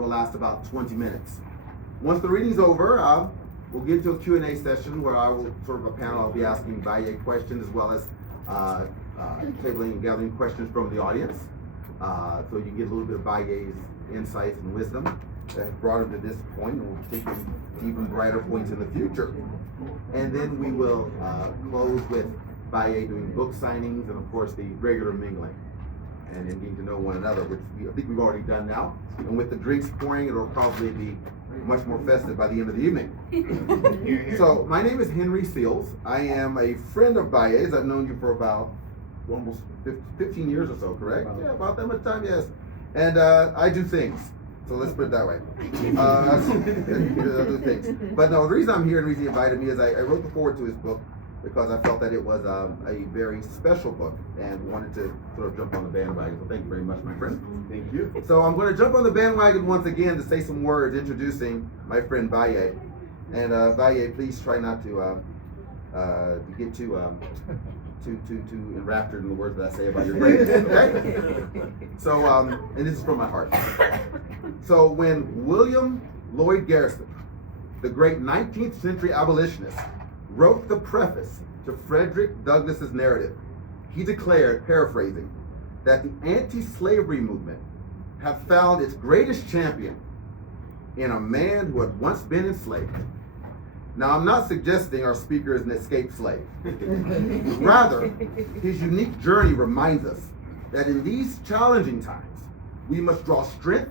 will last about 20 minutes. Once the reading's over, we'll get into a Q&A session where I will sort of a panel. I'll be asking Baye questions as well as tabling and gathering questions from the audience. So you can get a little bit of Baye's insights and wisdom that has brought him to this point and will take him to even brighter points in the future. And then we will close with Baye doing book signings and of course the regular mingling and then getting to know one another, which I think we've already done now. And with the drinks pouring, it'll probably be much more festive by the end of the evening. So my name is Henry Seals. I am a friend of Baye's. I've known you for about almost 15 years or so, correct? Yeah, about that much time, yes. And I do things. So let's put it that way. I do things. But no, the reason I'm here and the reason he invited me is I wrote the foreword to his book because I felt that it was a very special book and wanted to sort of jump on the bandwagon. So thank you very much, my friend. Thank you. So I'm going to jump on the bandwagon once again to say some words introducing my friend Baye. And Baye, please try not to get too enraptured in the words that I say about your grades. Okay? So, and this is from my heart. So when William Lloyd Garrison, the great 19th century abolitionist, wrote the preface to Frederick Douglass's narrative, he declared, paraphrasing, that the anti-slavery movement had found its greatest champion in a man who had once been enslaved. Now, I'm not suggesting our speaker is an escaped slave. Rather, his unique journey reminds us that in these challenging times, we must draw strength,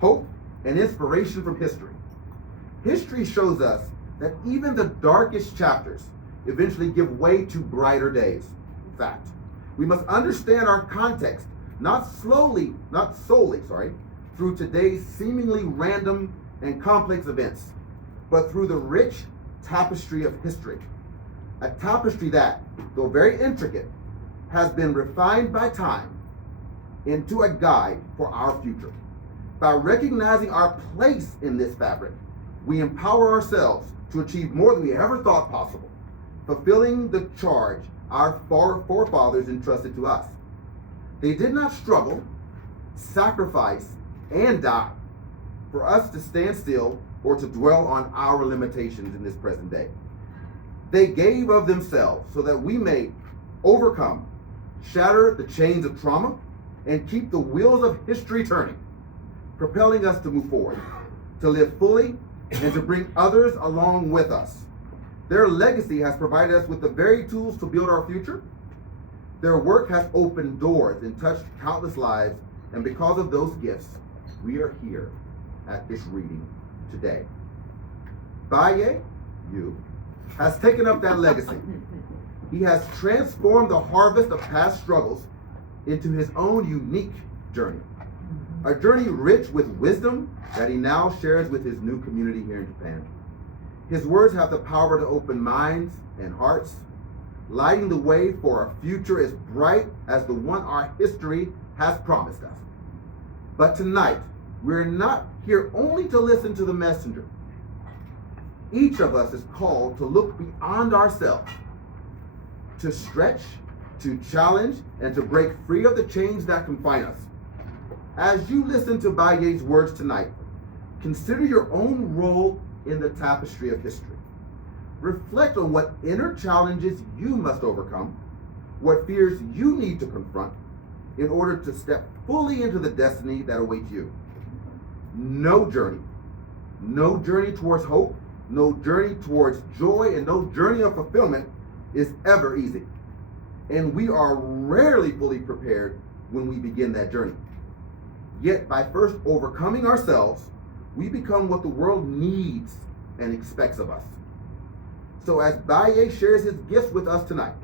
hope, and inspiration from history. History shows us that even the darkest chapters eventually give way to brighter days. In fact, we must understand our context, not solely, through today's seemingly random and complex events, but through the rich tapestry of history. A tapestry that, though very intricate, has been refined by time into a guide for our future. By recognizing our place in this fabric, we empower ourselves to achieve more than we ever thought possible, fulfilling the charge our forefathers entrusted to us. They did not struggle, sacrifice, and die for us to stand still or to dwell on our limitations in this present day. They gave of themselves so that we may overcome, shatter the chains of trauma, and keep the wheels of history turning, propelling us to move forward, to live fully, and to bring others along with us. Their legacy has provided us with the very tools to build our future. Their work has opened doors and touched countless lives, and because of those gifts, we are here at this reading today. Baye, has taken up that legacy. He has transformed the harvest of past struggles into his own unique journey. A journey rich with wisdom that he now shares with his new community here in Japan. His words have the power to open minds and hearts, lighting the way for a future as bright as the one our history has promised us. But tonight, we're not here only to listen to the messenger. Each of us is called to look beyond ourselves, to stretch, to challenge, and to break free of the chains that confine us. As you listen to Baye's words tonight, consider your own role in the tapestry of history. Reflect on what inner challenges you must overcome, what fears you need to confront in order to step fully into the destiny that awaits you. No journey towards hope, no journey towards joy, and no journey of fulfillment is ever easy. And we are rarely fully prepared when we begin that journey. Yet by first overcoming ourselves, we become what the world needs and expects of us. So as Baye shares his gifts with us tonight,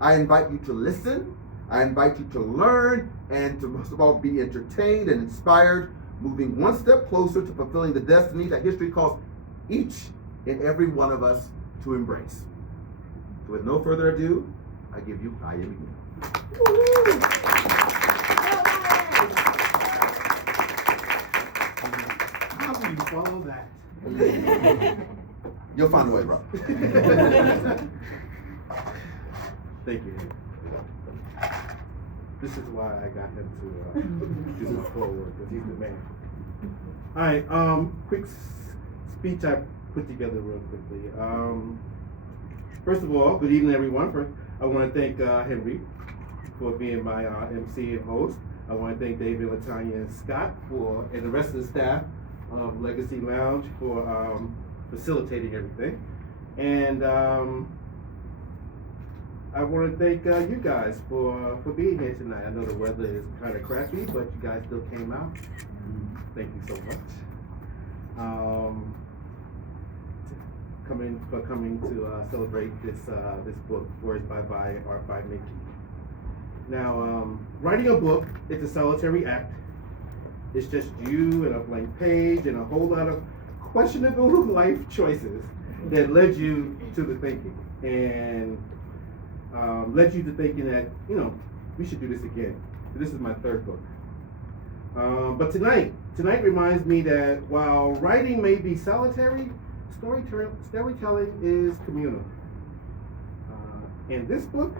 I invite you to listen, I invite you to learn, and to most of all be entertained and inspired, moving one step closer to fulfilling the destiny that history calls each and every one of us to embrace. So with no further ado, I give you Baye again. How do you follow that? You'll find a way, bro. Thank you. This is why I got him to do my foreword, because he's the man. All right, quick speech I put together real quickly. First of all, good evening, everyone. First, I want to thank Henry for being my MC and host. I want to thank David, Latanya, and Scott and the rest of the staff of Legacy Lounge for facilitating everything. And I want to thank you guys for being here tonight. I know the weather is kind of crappy, but you guys still came out. Thank you so much. Coming to celebrate this book, Words by Baye, Art by Miki. Now, writing a book, it's a solitary act. It's just you and a blank page and a whole lot of questionable life choices that led you to the thinking and led you to thinking that, we should do this again. This is my third book. But tonight reminds me that while writing may be solitary, storytelling is communal. And this book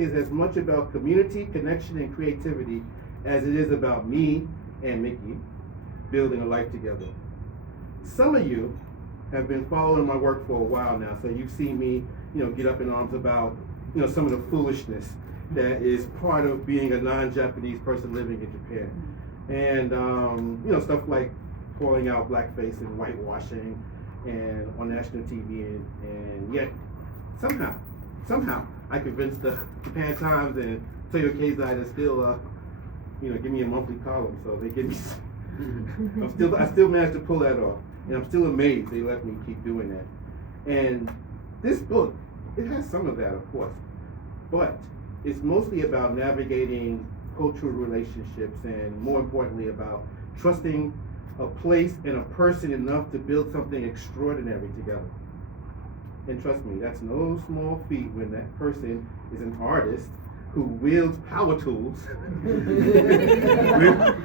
is as much about community, connection, and creativity as it is about me and Miki building a life together. Some of you have been following my work for a while now, so you've seen me, get up in arms about, some of the foolishness that is part of being a non-Japanese person living in Japan. And, stuff like calling out blackface and whitewashing and on national TV, and yet somehow I convinced the Japan Times and Toyo Keizai to still, give me a monthly column, so they give me. I still managed to pull that off, and I'm still amazed they let me keep doing that. And this book, it has some of that, of course, but it's mostly about navigating cultural relationships, and more importantly, about trusting a place and a person enough to build something extraordinary together. And trust me, that's no small feat when that person is an artist who wields power tools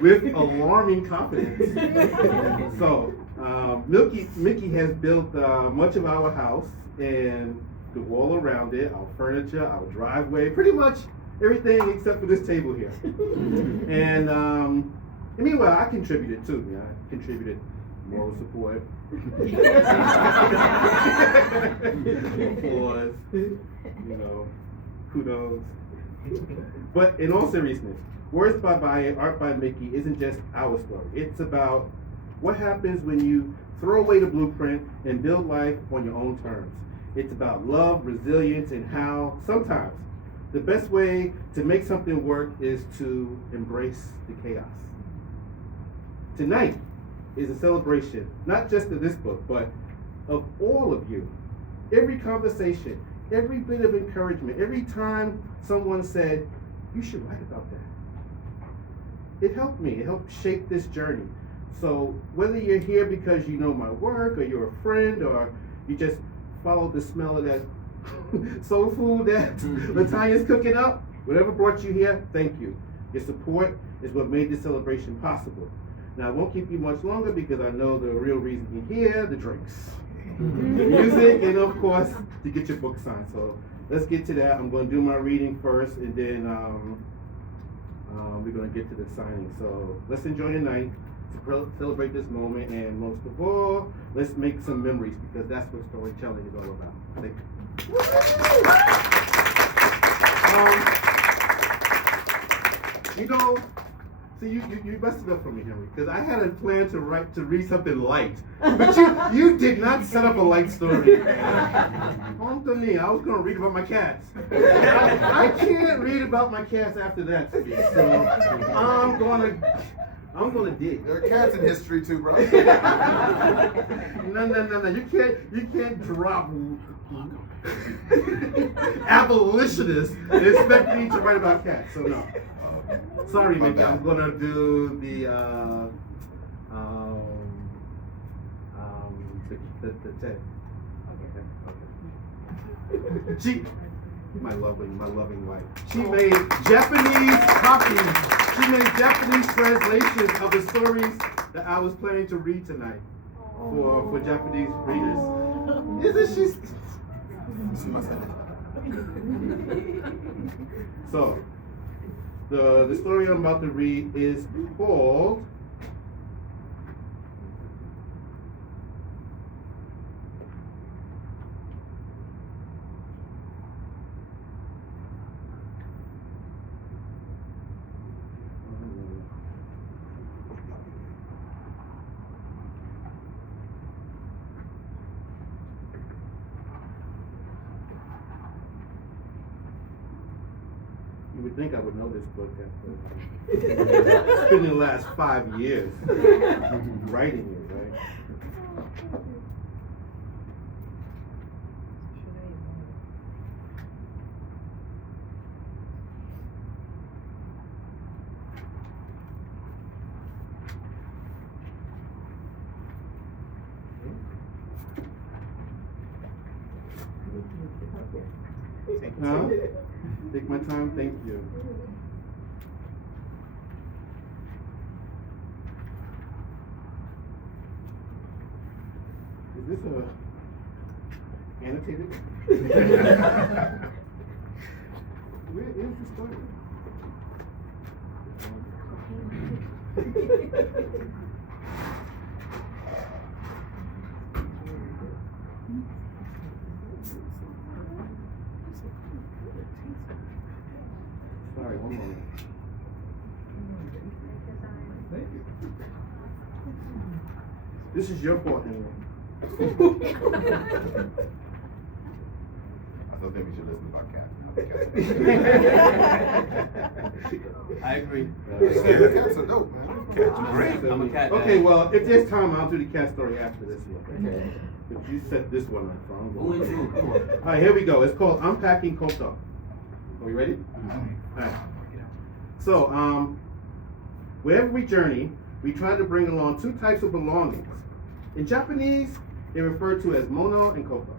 with alarming confidence. So, Miki has built much of our house and the wall around it, our furniture, our driveway, pretty much everything except for this table here. And meanwhile, I contributed too. I contributed moral support, applause, kudos. But in all seriousness, Words by Baye, Art by Miki isn't just our story. It's about what happens when you throw away the blueprint and build life on your own terms. It's about love, resilience, and how sometimes the best way to make something work is to embrace the chaos. Tonight is a celebration, not just of this book, but of all of you. Every conversation, every bit of encouragement, every time someone said, you should write about that. It helped me, it helped shape this journey. So whether you're here because you know my work, or you're a friend, or you just follow the smell of that soul food that Latanya's cooking up, whatever brought you here, thank you. Your support is what made this celebration possible. Now I won't keep you much longer because I know the real reason you're here, the drinks, the music, and of course, to get your book signed. So let's get to that. I'm going to do my reading first, and then we're going to get to the signing. So let's enjoy the night, to celebrate this moment, and most of all, let's make some memories, because that's what storytelling is all about. Thank you. See, you messed it up for me, Henry, because I had a plan to read something light, but you did not set up a light story. Anthony, I was going to read about my cats. I can't read about my cats after that, Steve, so I'm gonna dig. There are cats in history too, bro. No. You can't drop abolitionists and expect me to write about cats. So no. Sorry, Miki. I'm gonna do the Ted. Okay. She, my loving wife. She made Japanese copies. She made Japanese translations of the stories that I was planning to read tonight for Japanese readers. Isn't she? So, the story I'm about to read is called would think I would know this book after spending the last 5 years writing it, right? Huh? Take my time, thank you. Is this annotated? Where is the story? Sorry, one moment. This is your fault, anyway. I still think we should listen to our cat. I agree. Cats are dope, man. Cats are great. I'm a cat dad. Okay, well, if there's time, I'll do the cat story after this one. Okay. But you set this one up, so I'm Who going. is you? Come on. All right, here we go. It's called Unpacking Koto. Are we ready? All right. So, wherever we journey, we try to bring along two types of belongings. In Japanese, they're referred to as mono and koto.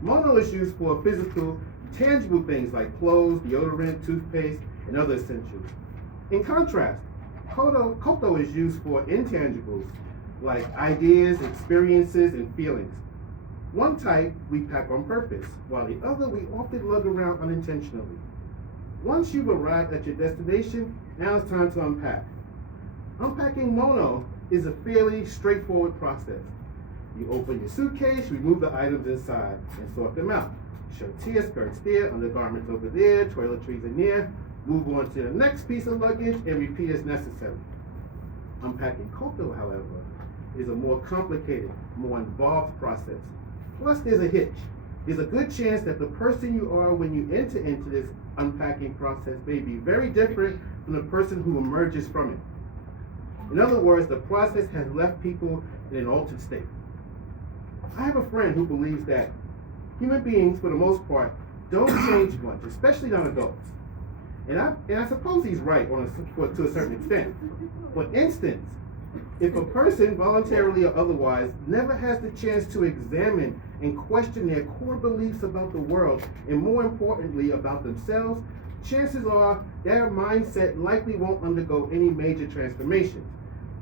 Mono is used for physical, tangible things like clothes, deodorant, toothpaste, and other essentials. In contrast, koto is used for intangibles like ideas, experiences, and feelings. One type we pack on purpose, while the other we often lug around unintentionally. Once you've arrived at your destination, now it's time to unpack. Unpacking mono is a fairly straightforward process. You open your suitcase, remove the items inside, and sort them out. Shirts here, skirts there, undergarments over there, toiletries in there. Move on to the next piece of luggage and repeat as necessary. Unpacking koto, however, is a more complicated, more involved process. Plus, there's a hitch. There's a good chance that the person you are when you enter into this unpacking process may be very different from the person who emerges from it. In other words, the process has left people in an altered state. I have a friend who believes that human beings, for the most part, don't change much, especially not adults. And I suppose he's right to a certain extent. For instance, if a person, voluntarily or otherwise, never has the chance to examine and question their core beliefs about the world, and more importantly, about themselves, chances are their mindset likely won't undergo any major transformations.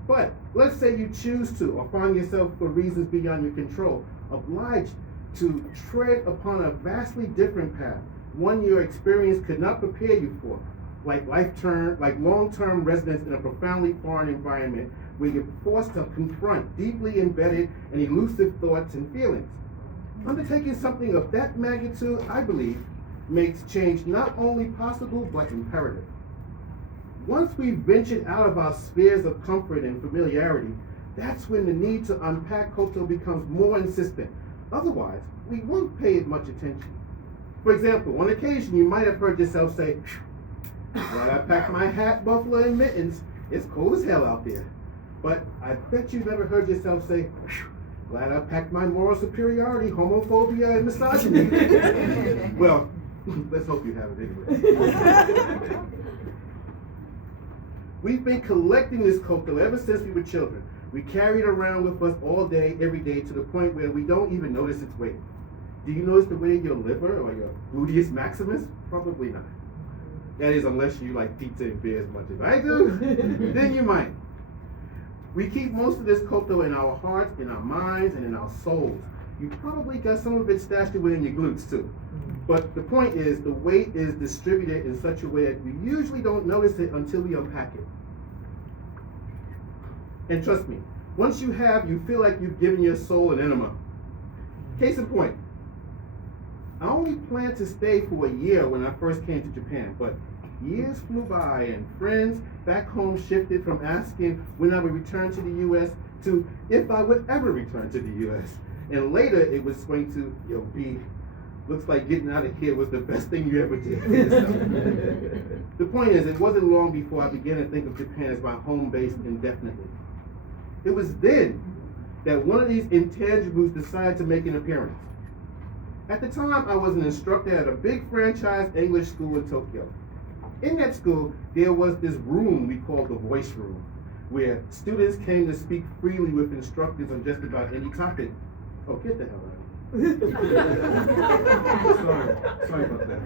But let's say you choose to, or find yourself for reasons beyond your control, obliged to tread upon a vastly different path, one your experience could not prepare you for, like long-term residence in a profoundly foreign environment where you're forced to confront deeply embedded and elusive thoughts and feelings. Undertaking something of that magnitude, I believe, makes change not only possible but imperative. Once we've ventured out of our spheres of comfort and familiarity, that's when the need to unpack koto becomes more insistent. Otherwise, we won't pay it much attention. For example, on occasion, you might have heard yourself say, "Glad I packed my hat, muffler, and mittens. It's cold as hell out there." But I bet you've never heard yourself say, "Glad I packed my moral superiority, homophobia, and misogyny." Well, let's hope you have it anyway. We've been collecting this koto ever since we were children. We carry it around with us all day, every day, to the point where we don't even notice its weight. Do you notice the weight of your liver or your gluteus maximus? Probably not. That is, unless you like pizza and beer as much as I do, then you might. We keep most of this koto in our hearts, in our minds, and in our souls. You probably got some of it stashed away in your glutes too. But the point is, the weight is distributed in such a way that we usually don't notice it until we unpack it. And trust me, once you have, you feel like you've given your soul an enema. Case in point, I only planned to stay for a year when I first came to Japan, but years flew by and friends back home shifted from asking when I would return to the U.S. to if I would ever return to the U.S. And later it was going to be Looks like getting out of here was the best thing you ever did. The point is, it wasn't long before I began to think of Japan as my home base indefinitely. It was then that one of these intangibles decided to make an appearance. At the time, I was an instructor at a big franchise English school in Tokyo. In that school, there was this room we called the voice room, where students came to speak freely with instructors on just about any topic. Oh, get the hell out of here. Sorry about that.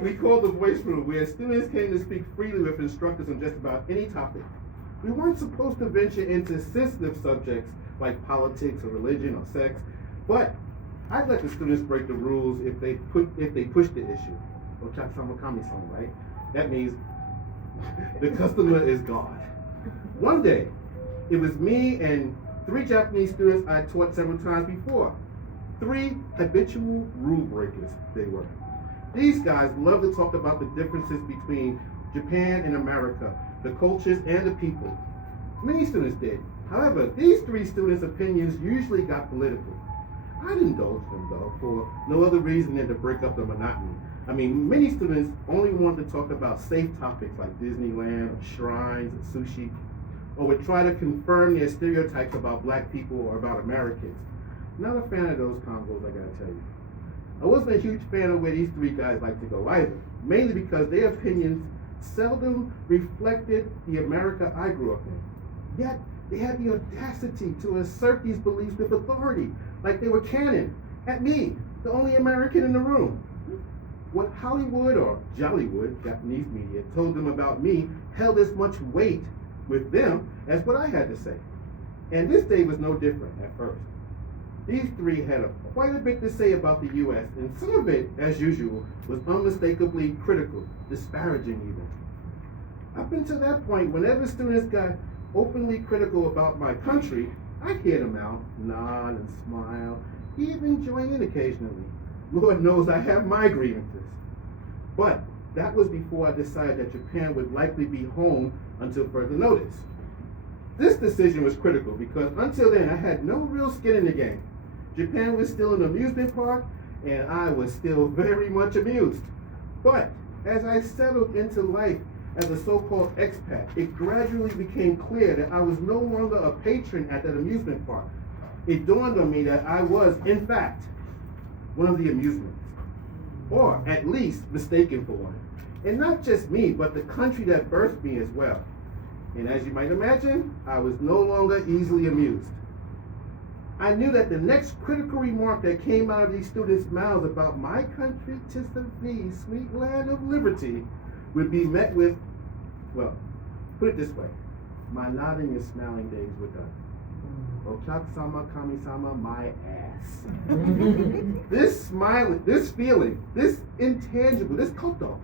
We called the voice room, where students came to speak freely with instructors on just about any topic. We weren't supposed to venture into sensitive subjects like politics or religion or sex, but I'd let the students break the rules if they push the issue. Ochakasama kami-sama, right? That means the customer is God. One day, it was me and 3 Japanese students I taught several times before. 3 habitual rule breakers they were. These guys love to talk about the differences between Japan and America, the cultures and the people. Many students did. However, these 3 students' opinions usually got political. I'd indulge them though, for no other reason than to break up the monotony. I mean, many students only wanted to talk about safe topics like Disneyland or shrines or sushi, or would try to confirm their stereotypes about black people or about Americans. Not a fan of those combos, I gotta tell you. I wasn't a huge fan of where these 3 guys like to go either, mainly because their opinions seldom reflected the America I grew up in. Yet, they had the audacity to assert these beliefs with authority, like they were canon, at me, the only American in the room. What Hollywood or Jollywood, Japanese media, told them about me held as much weight with them as what I had to say. And this day was no different at first. These 3 had quite a bit to say about the U.S., and some of it, as usual, was unmistakably critical, disparaging even. Up until that point, whenever students got openly critical about my country, I'd hear them out, nod and smile, even join in occasionally. Lord knows I have my grievances. But that was before I decided that Japan would likely be home until further notice. This decision was critical because until then I had no real skin in the game. Japan was still an amusement park and I was still very much amused. But as I settled into life as a so-called expat, it gradually became clear that I was no longer a patron at that amusement park. It dawned on me that I was, in fact, one of the amusements, or at least mistaken for one. And not just me, but the country that birthed me as well. And as you might imagine, I was no longer easily amused. I knew that the next critical remark that came out of these students' mouths about my country, 'tis of thee, sweet land of liberty, would be met with, well, put it this way, my nodding and smiling days were done. Ochakasama kami-sama, my ass. This smiling, this feeling, this intangible, this koto,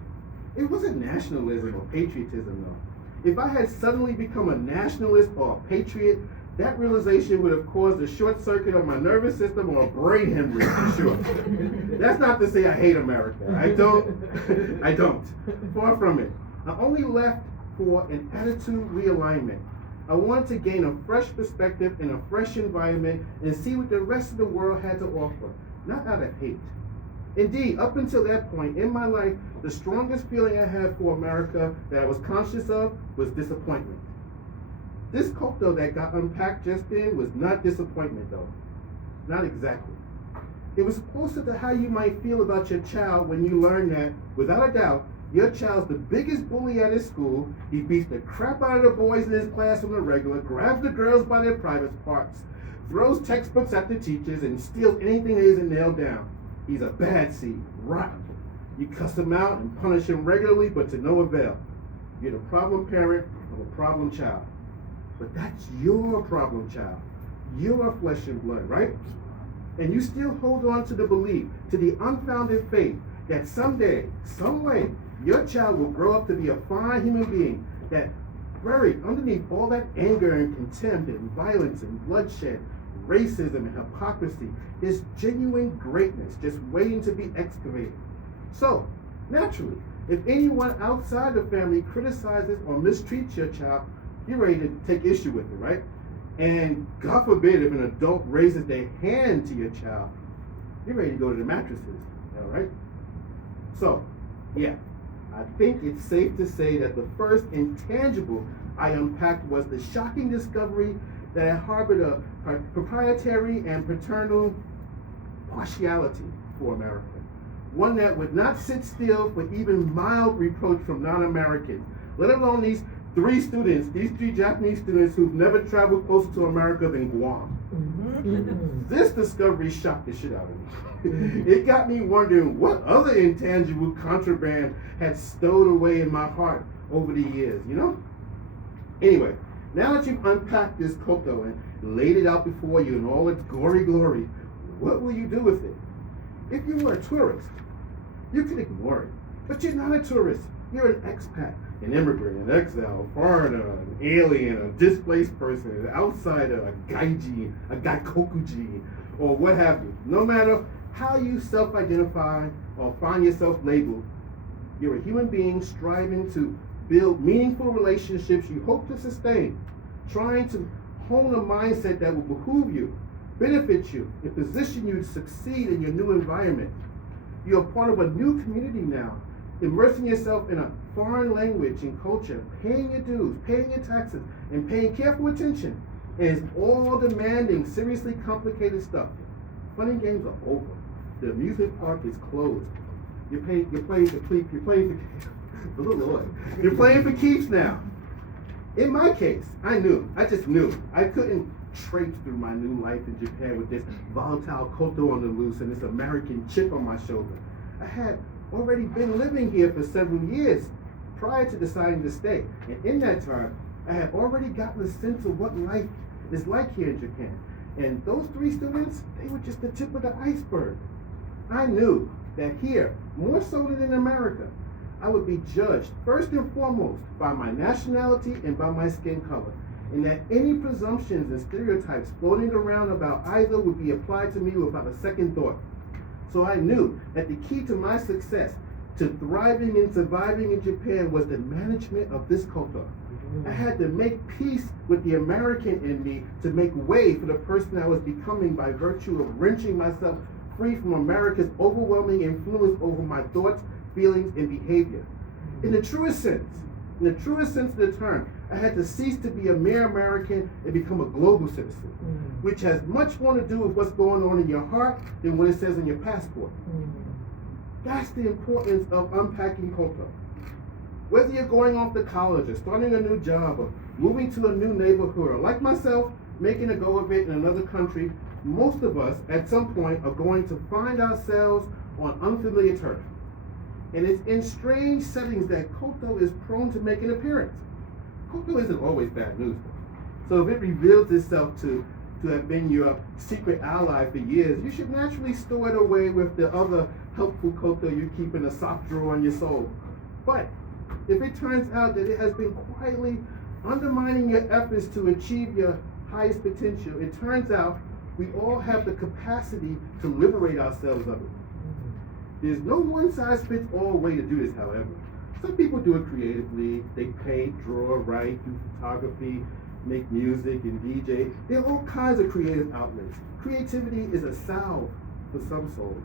it wasn't nationalism or patriotism though. If I had suddenly become a nationalist or a patriot, that realization would have caused a short circuit of my nervous system or a brain hemorrhage for sure. That's not to say I hate America. I don't. Far from it. I only left for an attitude realignment. I wanted to gain a fresh perspective in a fresh environment and see what the rest of the world had to offer, not out of hate. Indeed, up until that point in my life, the strongest feeling I had for America that I was conscious of was disappointment. This koto that got unpacked just then was not disappointment though. Not exactly. It was closer to how you might feel about your child when you learn that, without a doubt, your child's the biggest bully at his school, he beats the crap out of the boys in his class on the regular, grabs the girls by their private parts, throws textbooks at the teachers, and steals anything that isn't nailed down. He's a bad seed, rotten. You cuss him out and punish him regularly, but to no avail. You're the problem parent of a problem child. But that's your problem child. Your flesh and blood, right? And you still hold on to the belief, to the unfounded faith, that someday, some way, your child will grow up to be a fine human being, that buried underneath all that anger and contempt and violence and bloodshed, racism and hypocrisy, is genuine greatness just waiting to be excavated. So, naturally, if anyone outside the family criticizes or mistreats your child, you're ready to take issue with it, right? And God forbid if an adult raises their hand to your child, you're ready to go to the mattresses, all right? So, yeah, I think it's safe to say that the first intangible I unpacked was the shocking discovery that I harbored a proprietary and paternal partiality for America. One that would not sit still for even mild reproach from non-Americans, let alone these three Japanese students who've never traveled closer to America than Guam. This discovery shocked the shit out of me. It got me wondering what other intangible contraband had stowed away in my heart over the years, you know? Anyway, now that you've unpacked this koto and laid it out before you in all its gory glory, what will you do with it? If you were a tourist, you could ignore it. But you're not a tourist. You're an expat, an immigrant, an exile, a foreigner, an alien, a displaced person, an outsider, a gaiji, a gaikokuji, or what have you. No matter how you self-identify or find yourself labeled, you're a human being striving to build meaningful relationships you hope to sustain, trying to hone a mindset that will behoove you, benefit you, and position you to succeed in your new environment. You're part of a new community now, immersing yourself in a foreign language and culture, paying your dues, paying your taxes, and paying careful attention. And it's all demanding seriously complicated stuff. Fun and games are over. The amusement park is closed. You're playing for keeps now. In my case, I just knew. I couldn't traipse through my new life in Japan with this volatile koto on the loose and this American chip on my shoulder. I had already been living here for several years prior to deciding to stay. And in that time, I had already gotten a sense of what life is like here in Japan. And those three students, they were just the tip of the iceberg. I knew that here, more so than in America, I would be judged first and foremost by my nationality and by my skin color, and that any presumptions and stereotypes floating around about either would be applied to me without a second thought. So I knew that the key to my success, to thriving and surviving in Japan, was the management of this koto. I had to make peace with the American in me to make way for the person I was becoming by virtue of wrenching myself free from America's overwhelming influence over my thoughts, feelings, and behavior. In the truest sense of the term, I had to cease to be a mere American and become a global citizen, which has much more to do with what's going on in your heart than what it says on your passport. That's the importance of unpacking koto. Whether you're going off to college or starting a new job or moving to a new neighborhood, or like myself, making a go of it in another country, most of us at some point are going to find ourselves on unfamiliar turf. And it's in strange settings that koto is prone to make an appearance. Koto isn't always bad news. So if it reveals itself to have been your secret ally for years, you should naturally store it away with the other helpful koto you keep in a soft drawer in your soul. But if it turns out that it has been quietly undermining your efforts to achieve your highest potential, it turns out we all have the capacity to liberate ourselves of it. There's no one-size-fits-all way to do this, however. Some people do it creatively. They paint, draw, write, do photography, make music, and DJ. There are all kinds of creative outlets. Creativity is a salve for some souls.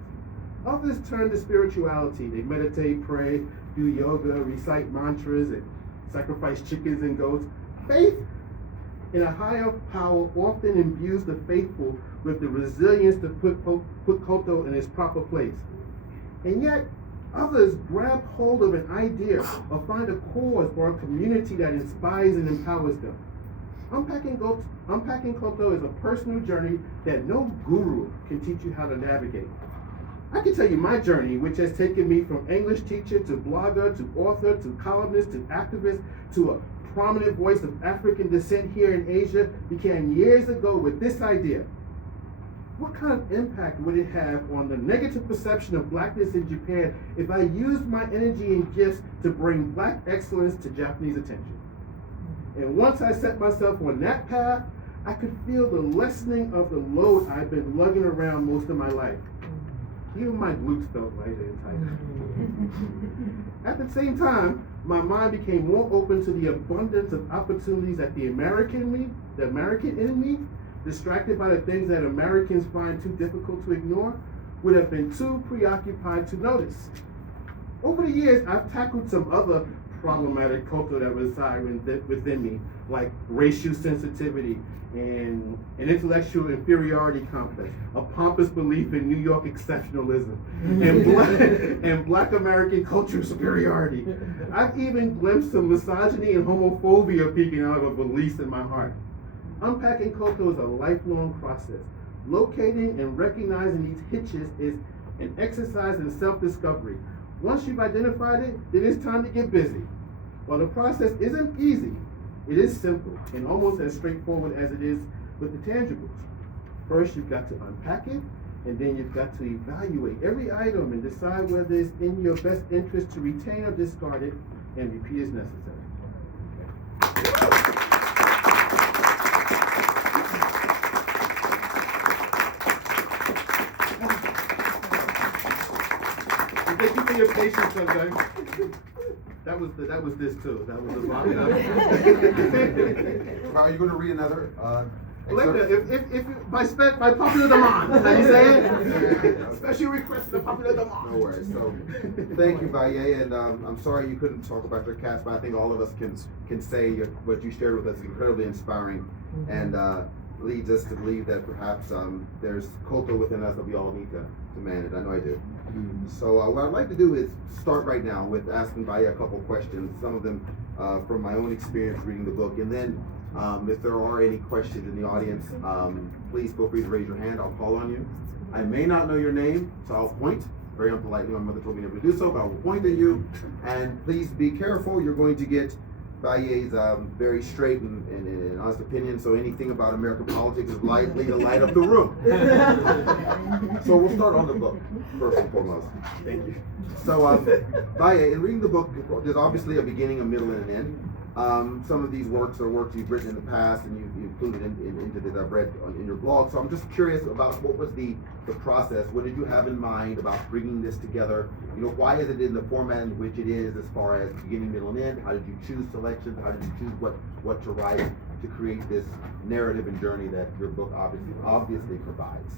Others turn to spirituality. They meditate, pray, do yoga, recite mantras, and sacrifice chickens and goats. Faith in a higher power often imbues the faithful with the resilience to put koto in its proper place. And yet, others grab hold of an idea or find a cause or a community that inspires and empowers them. Unpacking koto is a personal journey that no guru can teach you how to navigate. I can tell you my journey, which has taken me from English teacher to blogger to author to columnist to activist to a prominent voice of African descent here in Asia, began years ago with this idea. What kind of impact would it have on the negative perception of blackness in Japan if I used my energy and gifts to bring black excellence to Japanese attention? And once I set myself on that path, I could feel the lessening of the load I've been lugging around most of my life. Even my glutes felt lighter and tighter. At the same time, my mind became more open to the abundance of opportunities that the American in me, distracted by the things that Americans find too difficult to ignore, would have been too preoccupied to notice. Over the years, I've tackled some other problematic culture that reside within me, like racial sensitivity and an intellectual inferiority complex, a pompous belief in New York exceptionalism, and black American cultural superiority. I've even glimpsed some misogyny and homophobia peeking out of a belief in my heart. Unpacking culture is a lifelong process. Locating and recognizing these hitches is an exercise in self-discovery. Once you've identified it, then it's time to get busy. While the process isn't easy, it is simple and almost as straightforward as it is with the tangibles. First, you've got to unpack it, and then you've got to evaluate every item and decide whether it's in your best interest to retain or discard it, and repeat as necessary. Thank you for your patience, sometimes. That was this too. That was the bottom. Are you going to read another? If by popular demand, how you say it? Special request the popular demand. No worries. So, thank you, Baye, and I'm sorry you couldn't talk about your cast, but I think all of us can say what you shared with us is incredibly inspiring, and leads us to believe that perhaps there's culture within us that we all need to manage. I know I do. So what I'd like to do is start right now with asking Baye a couple questions, some of them from my own experience reading the book, and then if there are any questions in the audience, please feel free to raise your hand. I'll call on you. I may not know your name, so I'll point. Very unpolitely, my mother told me never to do so, but I will point at you. And please be careful. You're going to get Baye's very straight and honest opinion, so anything about American politics is likely to light up the room. So we'll start on the book, first and foremost. Thank you. So, Baye, in reading the book, there's obviously a beginning, a middle, and an end. Some of these works are works you've written in the past, and you included into that I've read in your blog. So I'm just curious about what was the process. What did you have in mind about bringing this together? You know, why is it in the format in which it is, as far as beginning, middle, and end? How did you choose selections? How did you choose what to write to create this narrative and journey that your book obviously provides?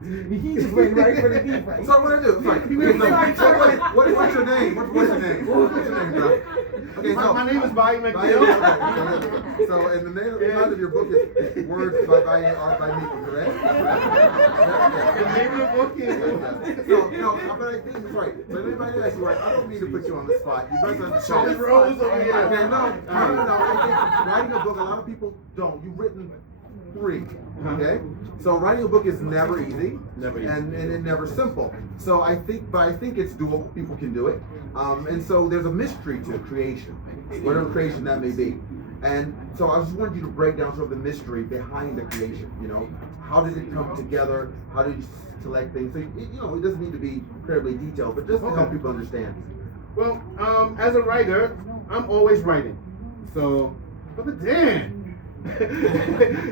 He just went right for the beef, right? So what I do? Sorry. What's your name? What's your name? What's your name, bro? Okay, so my name is Baye. So, and the name of your book is Words by Baye, Art by Miki, correct? The name of the book is. No, but I think it's right. So anybody asks you, right? I don't mean to put you on the spot. You better understand. Charlie Rose over here. Okay, no. I think writing a book, a lot of people don't. You've written 3. Okay, so writing a book is never easy, and it's never simple. So I think it's doable. People can do it, and so there's a mystery to creation, whatever creation that may be. And so I just wanted you to break down sort of the mystery behind the creation. You know, how did it come together? How did you select things? So it doesn't need to be incredibly detailed, but just to help people understand. Well, as a writer, I'm always writing. So, Brother Dan.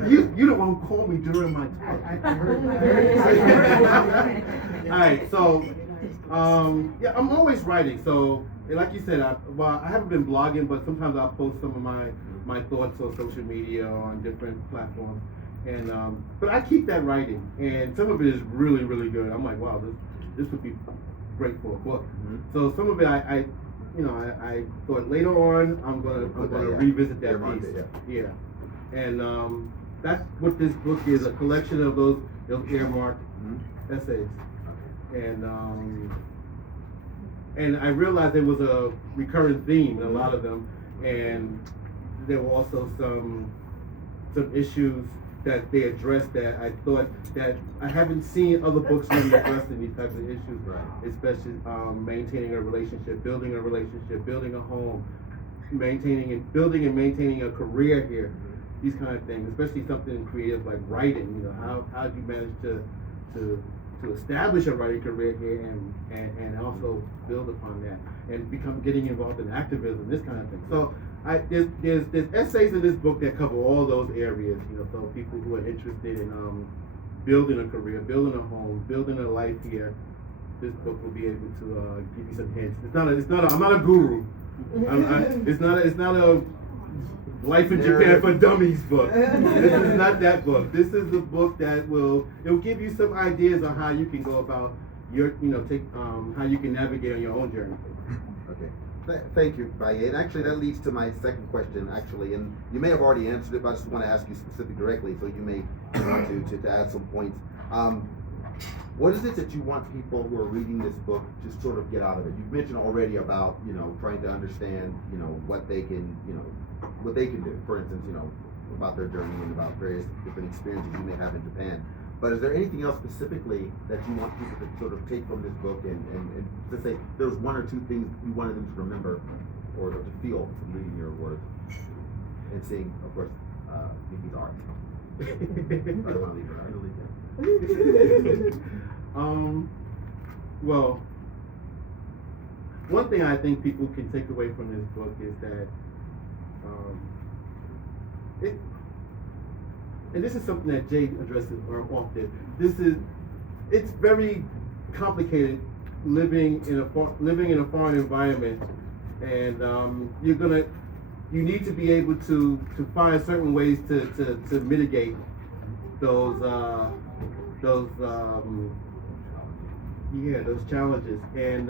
you don't want to call me during my talk. All right, so yeah, I'm always writing. So like you said, I haven't been blogging, but sometimes I'll post some of my thoughts on social media or on different platforms. And but I keep that writing, and some of it is really, really good. I'm like, wow, this would be great for a book. Mm-hmm. So some of it I thought later on I'm gonna revisit that piece. Yeah. And that's what this book is, a collection of those earmarked essays. And I realized there was a recurrent theme in a lot of them, and there were also some issues that they addressed that I thought that I haven't seen other books really addressing these types of issues, especially maintaining a relationship, building a home, building and maintaining a career here. These kind of things, especially something creative like writing. You know, how do you manage to establish a writing career here and also build upon that and getting involved in activism, this kind of thing. So there's essays in this book that cover all those areas. You know, so people who are interested in building a career, building a home, building a life here, this book will be able to give you some hints. I'm not a guru. It's not a Life in Japan for Dummies book. This is not that book. This is the book that it'll give you some ideas on how you can go about how you can navigate on your own journey. Okay. Thank you, Baye. And actually, that leads to my second question, actually. And you may have already answered it, but I just want to ask you specifically directly, so you may want to add some points. What is it that you want people who are reading this book to sort of get out of it? You've mentioned already about, trying to understand, what they can do. For instance, about their journey and about various different experiences you may have in Japan. But is there anything else specifically that you want people to sort of take from this book and to say there's one or two things you wanted them to remember or to feel from reading your words and seeing, of course, Miki's art? I don't want to leave her. I'm going to leave her. Well, one thing I think people can take away from this book is that and this is something that Jay addresses often. It's very complicated living in a foreign environment, and you need to be able to find certain ways to mitigate those challenges. And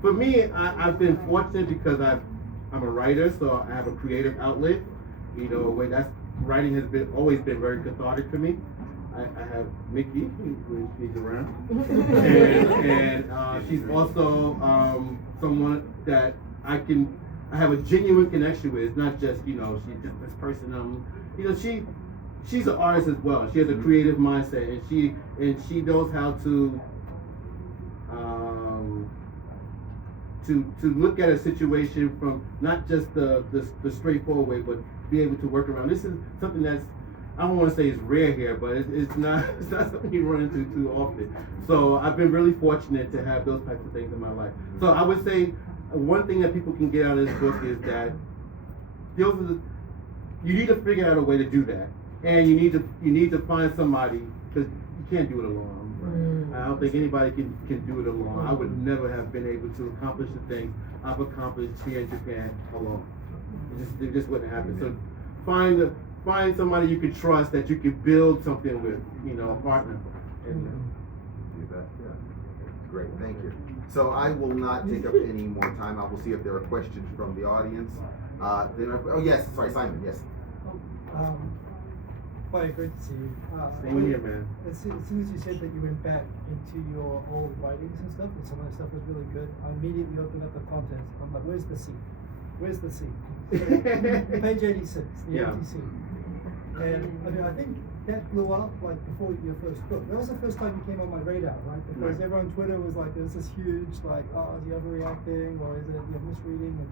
for me, I've been fortunate because I'm a writer, so I have a creative outlet. Writing has always been very cathartic for me. I have Miki, who is around, and she's also someone that I have a genuine connection with. It's not just she's just this person. She's an artist as well. She has a creative mindset, and she knows how to look at a situation from not just the straightforward way, but be able to work around. This is something that's, I don't want to say it's rare here, but it's not something you run into too often. So I've been really fortunate to have those types of things in my life. So I would say one thing that people can get out of this book is that you need to figure out a way to do that, and you need to find somebody, because you can't do it alone. I don't think anybody can do it alone. I would never have been able to accomplish the things I've accomplished here in Japan alone. It just wouldn't happen. So find somebody you can trust that you can build something with, a partner. Great, thank you. So I will not take up any more time. I will see if there are questions from the audience. Yes, sorry, Simon, yes. Quite great to see you. Same here, man. As soon as you said that you went back into your old writings and stuff, and some of that stuff was really good, I immediately opened up the contents. I'm like, where's the C? Where's the C? Page 86, the empty C. And I think that blew up like before your first book. That was the first time you came on my radar, right? Because everyone on Twitter was like, there's this huge, like, is he overreacting, or is it you're misreading? And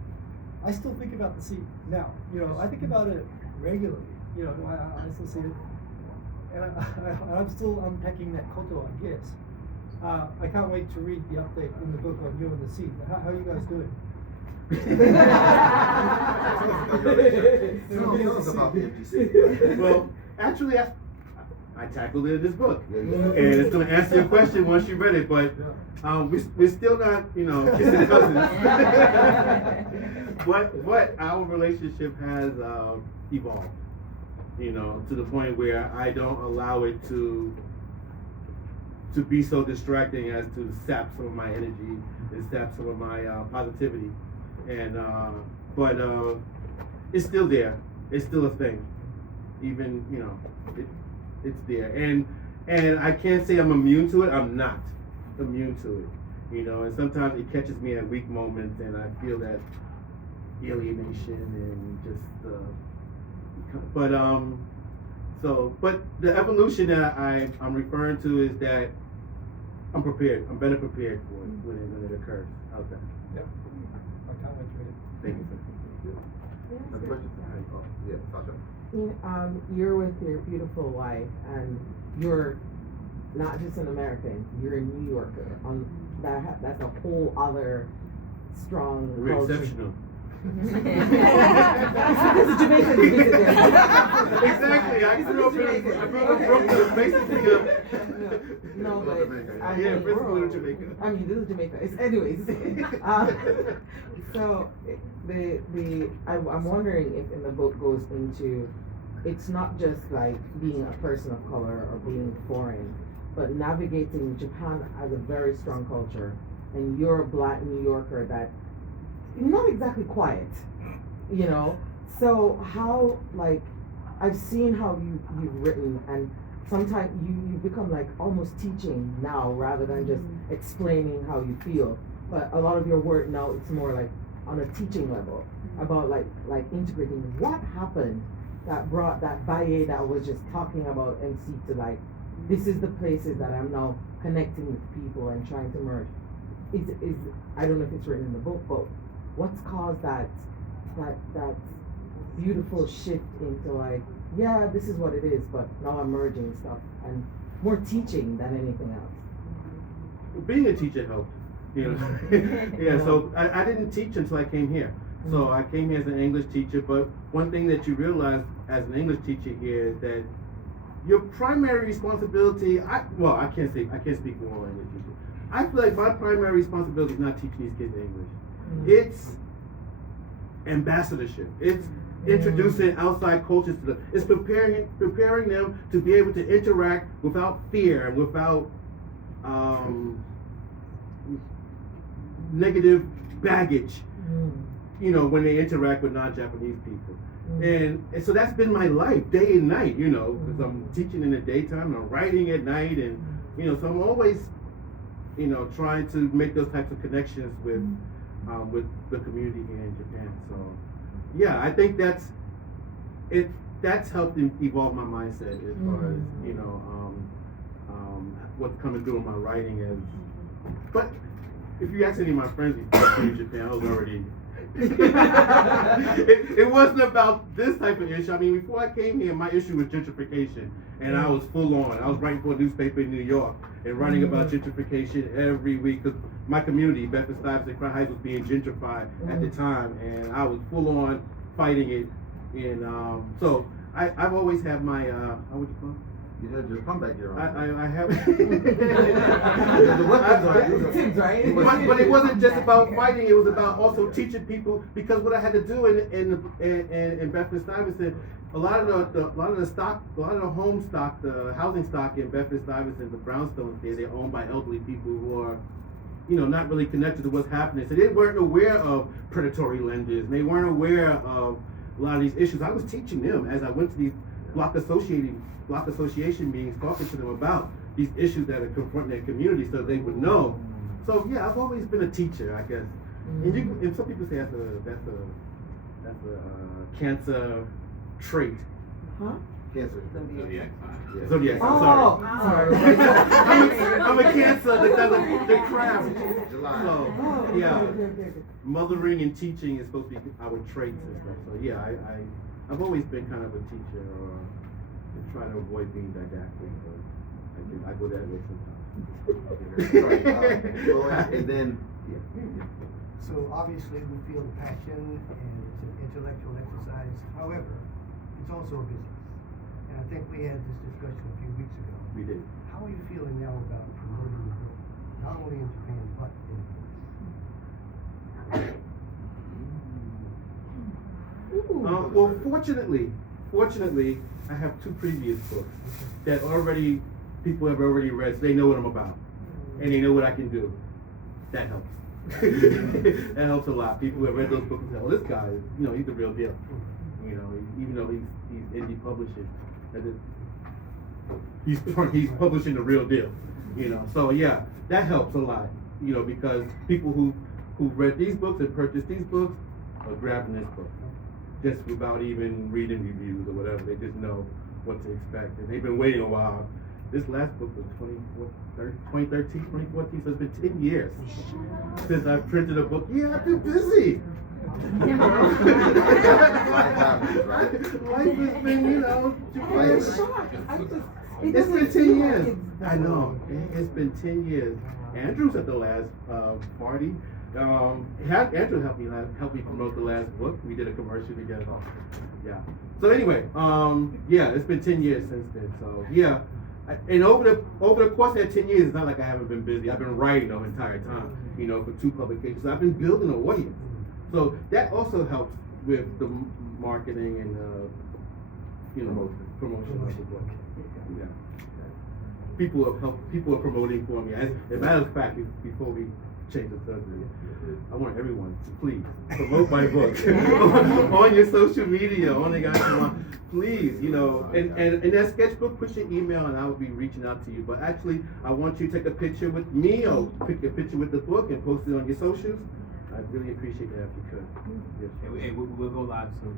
I still think about the C now. I think about it regularly. I still see it, and I'm still unpacking that koto, I guess. I can't wait to read the update in the book on you and the sea. How are you guys doing? Tell us about the empty seat. Well, actually, I tackled it in this book, and it's going to answer your question once you read it. But we're still not, kissing cousins. But our relationship has evolved. To the point where I don't allow it to be so distracting as to sap some of my energy and sap some of my positivity. And but it's still there. It's still a thing. Even it's there. And I can't say I'm immune to it. I'm not immune to it. And sometimes it catches me at weak moments, and I feel that alienation and just. But the evolution that I'm referring to is that I'm prepared. I'm better prepared for it when it occurs out there. Yeah. I can't wait to read it. Thank you, sir. Another question? Yeah, Sasha. You're with your beautiful wife, and you're not just an American. You're a New Yorker. That's a whole other strong We're culture. exceptional. This is Jamaican visit there. Exactly. I grew up in Brooklyn, basically. No, but I Yeah, mean, principal in Jamaica. I mean, this is Jamaica. It's anyways. So I'm wondering if in the book goes into, it's not just like being a person of color or being foreign, but navigating Japan as a very strong culture, and you're a Black New Yorker that not exactly quiet, you know. So how, like, I've seen how you've written, and sometimes you become like almost teaching now rather than just explaining how you feel. But a lot of your work now, it's more like on a teaching level about like integrating what happened that brought that Baye that was just talking about MC to like, this is the places that I'm now connecting with people and trying to merge. Is I don't know if it's written in the book, but what's caused that beautiful shift into like, yeah, this is what it is, but now I'm merging stuff and more teaching than anything else. Being a teacher helped, you know. Yeah, so I didn't teach until I came here. So I came here as an English teacher, but one thing that you realize as an English teacher here is that your primary responsibility, I can't speak for all English teachers. I feel like my primary responsibility is not teaching these kids English. It's ambassadorship. It's introducing outside cultures to them. It's preparing them to be able to interact without fear and without negative baggage, you know, when they interact with non-Japanese people. And so that's been my life, day and night, you know, because I'm teaching in the daytime, I'm writing at night, and, you know, so I'm always, you know, trying to make those types of connections with the community here in Japan. So, yeah, I think that's helped evolve my mindset as far as, you know, what's coming through in my writing is. But if you ask any of my friends in Japan, I was already. it wasn't about this type of issue. I mean, before I came here, my issue was gentrification, and I was full on. I was writing for a newspaper in New York and writing about gentrification every week because my community, Bedford-Stuyvesant, Crown Heights, was being gentrified at the time, and I was full on fighting it. And so I've always had my what you call it? You had your comeback year on. I have. Right? But it wasn't just about fighting. It was about also teaching people, because what I had to do in Bedford-Stuyvesant, a lot of the home stock, the housing stock in Bedford-Stuyvesant, the brownstones there, they're owned by elderly people who are, you know, not really connected to what's happening. So they weren't aware of predatory lenders. They weren't aware of a lot of these issues. I was teaching them as I went to these block association meetings, talking to them about these issues that are confronting their community, so they would know. So yeah, I've always been a teacher, I guess. And some people say that's a cancer trait. Huh? Cancer. Zodiac. Oh, Sorry. I'm a Cancer that does the craft. July. So yeah, okay. mothering and teaching is supposed to be our traits and stuff. So yeah, I've always been kind of a teacher, or try to avoid being didactic, but I go that way sometimes. Lloyd, and then So obviously we feel the passion and it's an intellectual exercise. However, it's also a business. And I think we had this discussion a few weeks ago. We did. How are you feeling now about promoting the book, not only in Japan, but in the US? Well, fortunately, I have 2 previous books that people have already read, so they know what I'm about, and they know what I can do. That helps. That helps a lot. People who have read those books and say, "Well, this guy, you know, he's the real deal." You know, even though he's indie publishing, he's publishing the real deal. You know, so yeah, that helps a lot. You know, because people who read these books and purchased these books are grabbing this book just without even reading reviews or whatever. They just know what to expect, and they've been waiting a while. This last book was 2013, 2014, so it's been 10 years since I've printed a book. Yeah, I've been busy. life happens, right? Life has been, you know, I'm Japan. shocked. It's been 10 years. I know. It's been 10 years. Andrew's at the last party. Andrew helped me promote the last book. We did a commercial together. Yeah. So anyway, yeah, it's been 10 years since then. So yeah, and over the course of that 10 years, it's not like I haven't been busy. I've been writing the entire time, you know, for 2 publications. So I've been building an audience. So that also helps with the marketing and you know, promotion of the book. Yeah. People are promoting for me. As a matter of fact, before we change the subject, I want everyone to please promote my book on your social media, on the guys you want. Please, you know, and that sketchbook, put your email and I will be reaching out to you. But actually, I want you to take a picture with me or pick a picture with the book and post it on your socials. I'd really appreciate that if you could. Yes. And we'll go live soon.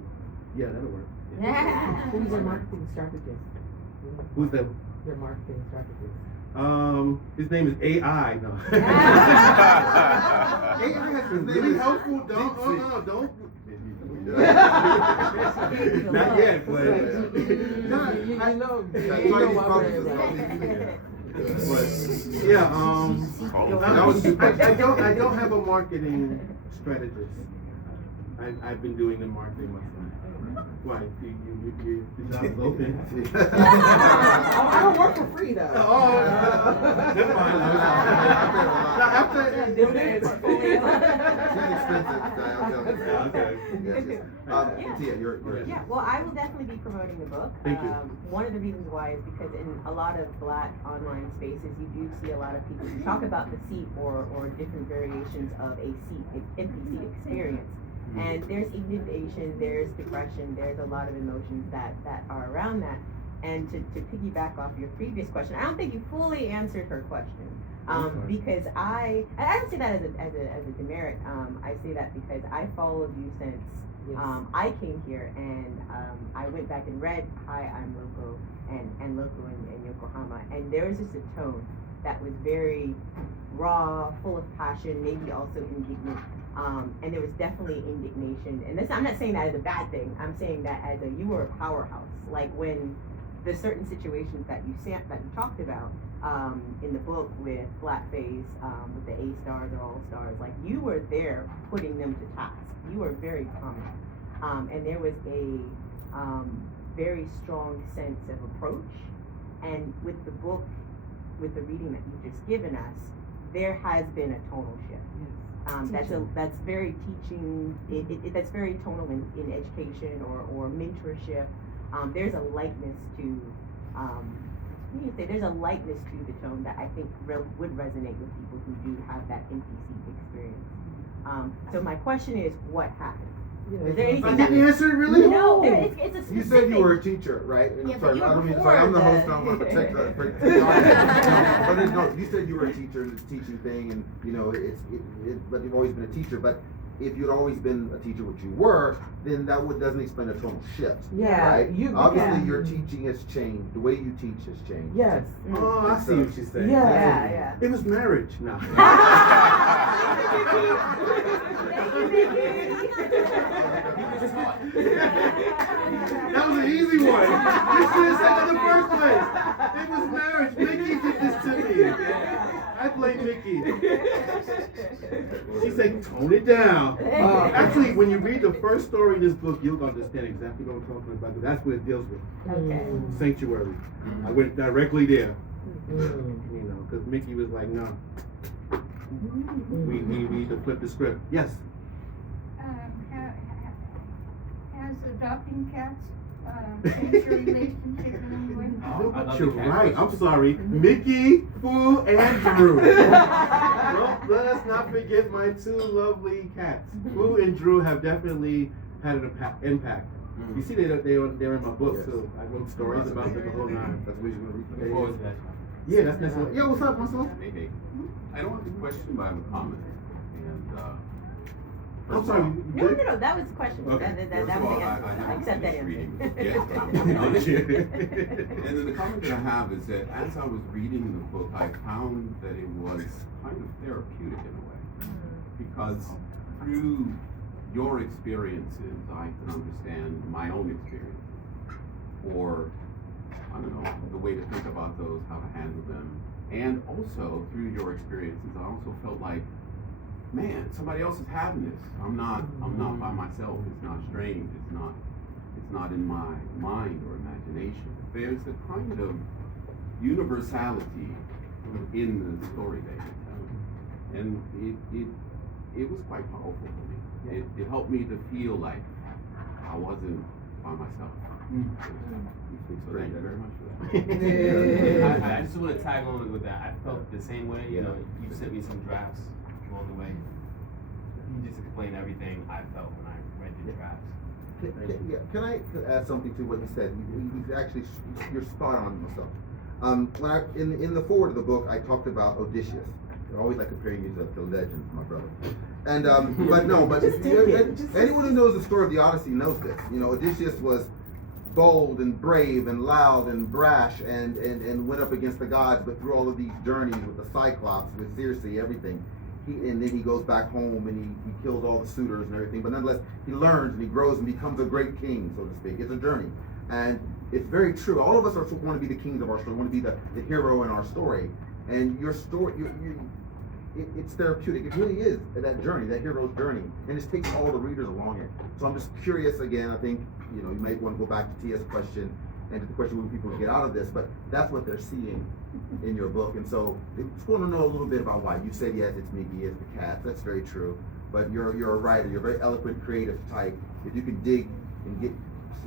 Yeah, that'll work. Who's your marketing strategist? Who's that? Your marketing strategist. His name is AI. No. AI has been really helpful. Don't. Not yet, but I know. But yeah, I don't have a marketing strategist. I've been doing the marketing myself. Why? The job is open. I don't work for free though. Oh, never mind. After Yeah, well, I will definitely be promoting the book. Thank you. One of the reasons why is because in a lot of Black online spaces, you do see a lot of people who talk about the seat or different variations of a seat, an empty seat experience. And there's indignation, there's depression, there's a lot of emotions that are around that. And to piggyback off your previous question, I don't think you fully answered her question. Because I don't say that as a demerit. I say that because I followed you since I came here, and I went back and read Hi, I'm Loco and Loco in Yokohama, and there was just a tone that was very raw, full of passion, maybe also indignant. And there was definitely indignation. And this, I'm not saying that as a bad thing. I'm saying that as you were a powerhouse. Like when the certain situations that you talked about in the book with blackface, with the A stars or all stars, like you were there putting them to task. You were very prominent. And there was a very strong sense of approach. And with the book, with the reading that you've just given us, there has been a tonal shift. That's very teaching. That's very tonal in education or mentorship. There's a lightness to. There's a lightness to the tone that I think would resonate with people who do have that empty seat experience. So my question is, what happened? Is there anything I didn't answer it really? No, it's a specific. You said you were a teacher, right? And Yeah, I'm but sorry, you I were don't mean to before sorry, I'm the the- host, I don't want to protect the but no, you said you were a teacher and this teaching thing, and you know, but you've always been a teacher. But if you'd always been a teacher, which you were, then that doesn't explain a tonal shift. Yeah, right? Obviously, yeah. your teaching has changed. The way you teach has changed. Yes. Oh, I see what she's saying. Yeah. It was marriage. No. That was an easy one. You should have said that in the first place. It was marriage. Miki did this to me. I blame Miki. She said, tone it down. Actually, when you read the first story in this book, you'll understand exactly what I'm talking about. Because that's what it deals with. Okay. Sanctuary. I went directly there. You know, because Miki was like, no. We need to flip the script. Yes. Has adopting cats changed your relationship in any way? No, I but love you're the cat right. person. I'm sorry. Mickey, Fu, and Drew. Well, let us not forget my 2 lovely cats. Fu and Drew have definitely had an impact. You see, they're in my book, Yes. so I wrote stories about them the whole 9. That's what you're gonna Look read. forward to that. Yeah, that's necessary. Yeah, what's up, Marcel? Hey, I don't have a question, but I have a comment. And, I'm sorry. you No, good? that was the question. Okay. That First of was all, the I answer. I accept that finished reading. answer. Yes, Oh, and then the comment that I have is that as I was reading the book, I found that it was kind of therapeutic in a way. Because through your experiences, I can understand my own experiences. Or, I don't know, the way to think about those, how to handle them. And also, through your experiences, I also felt like man, somebody else is having this. I'm not by myself. It's not strange. It's not in my mind or imagination. There's a kind of universality in the story that you're telling, and it was quite powerful for me. It helped me to feel like I wasn't by myself. So thank you very much for that. I just want to tag on with that. I felt the same way. You know, you sent me some drafts along the way. You just explained everything I felt when I read the drafts. Can I add something to what you said? He's actually, you're spot on yourself. When I in the forward of the book, I talked about Odysseus. I always like comparing you to legends, my brother. And but anyone who knows the story of the Odyssey knows this. You know, Odysseus was bold and brave and loud and brash and went up against the gods, but through all of these journeys with the Cyclops, with Circe, everything. And then he goes back home and he kills all the suitors and everything. But nonetheless, he learns and he grows and becomes a great king, so to speak. It's a journey. And it's very true. All of us want to be the kings of our story, want to be the hero in our story. And your story, it's therapeutic. It really is that journey, that hero's journey. And it takes all the readers along it. So I'm just curious again. I think, you might want to go back to Tia's question and to the question when people get out of this, but that's what they're seeing in your book. And so I just want to know a little bit about why. You said, yes, it's Miki, it's the cats. That's very true. But you're a writer. You're a very eloquent, creative type. If you can dig and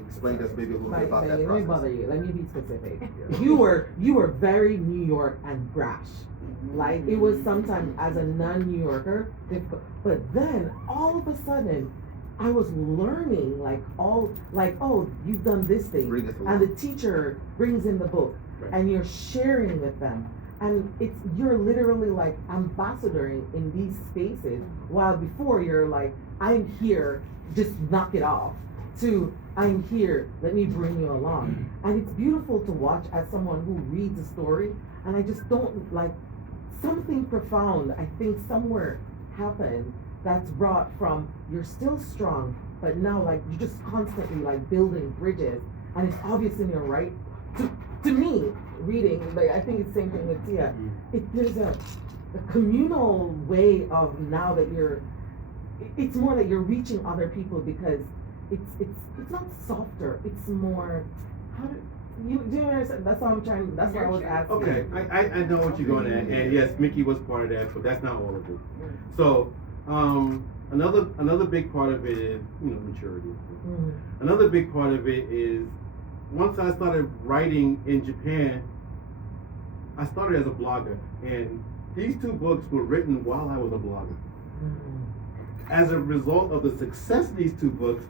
explain to us maybe a little bit about that Let process. me bother you. Let me be specific. Yeah. You were very New York and brash. Like it was sometimes as a non-New Yorker, but then all of a sudden, I was learning oh, you've done this thing, and the teacher brings in the book, Right. and you're sharing with them, and you're literally like ambassadoring in these spaces, while before you're like, I'm here, just knock it off, to I'm here, let me bring you along. And it's beautiful to watch as someone who reads a story, and I just don't like something profound, I think somewhere happened that's brought from you're still strong, but now like you're just constantly like building bridges, and it's obvious in your right. To me, reading, like I think it's the same thing with Tia. There's a communal way of now that it's more that you're reaching other people because it's not softer. It's more do you understand? That's what I'm trying. That's what I was asking. Okay, I know what you're going at, and yes, Miki was part of that, but that's not all of it. So another big part of it is maturity. Mm-hmm. Another big part of it is once I started writing in Japan, I started as a blogger, and these two books were written while I was a blogger. Mm-hmm. As a result of the success of these two books,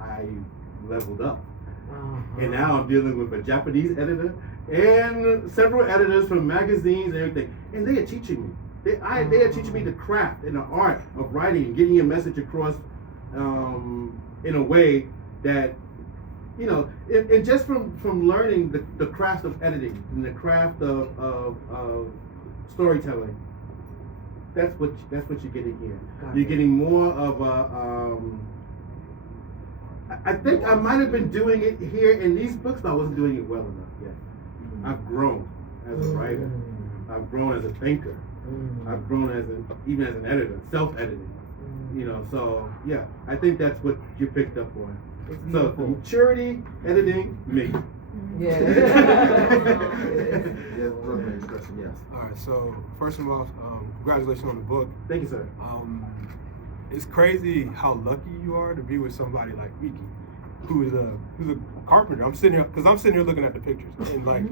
I leveled up. And now I'm dealing with a Japanese editor and several editors from magazines and everything. And they are teaching me. They are teaching me the craft and the art of writing and getting your message across in a way that, and just from learning the craft of editing and the craft of storytelling, that's what you're getting here. You're getting more of a I think I might have been doing it here in these books, but I wasn't doing it well enough yet. I've grown as a writer. I've grown as a thinker. I've grown even as an editor, self-editing. So yeah, I think that's what you picked up on. So maturity, editing, me. Yeah. Yes. All right. So first of all, congratulations on the book. Thank you, sir. It's crazy how lucky you are to be with somebody like Miki, who's a carpenter. I'm sitting here looking at the pictures and like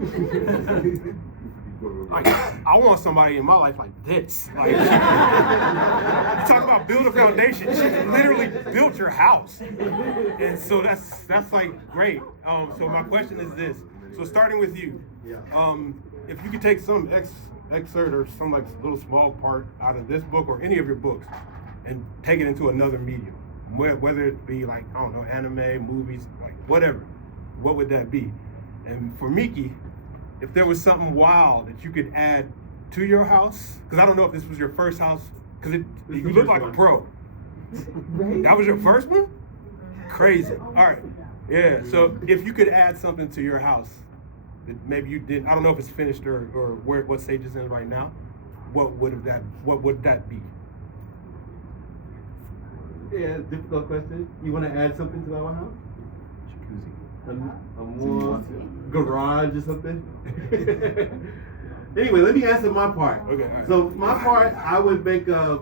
I want somebody in my life like this. Like you talk about build a foundation. She literally built your house, and so that's like great. So my question is this. So starting with you, if you could take some excerpt or some like little small part out of this book or any of your books and take it into another medium, whether it be like, I don't know, anime, movies, like whatever, what would that be? And for Miki, if there was something wild that you could add to your house, because I don't know if this was your first house, because you look like a pro. Right? That was your first one? Crazy. All right. Yeah, so if you could add something to your house that maybe you didn't, I don't know if it's finished or what stage it's in right now, what would that be? Yeah, difficult question. You want to add something to our house? A more garage or something? Anyway, let me answer my part. Okay, all right. So my part, I would make a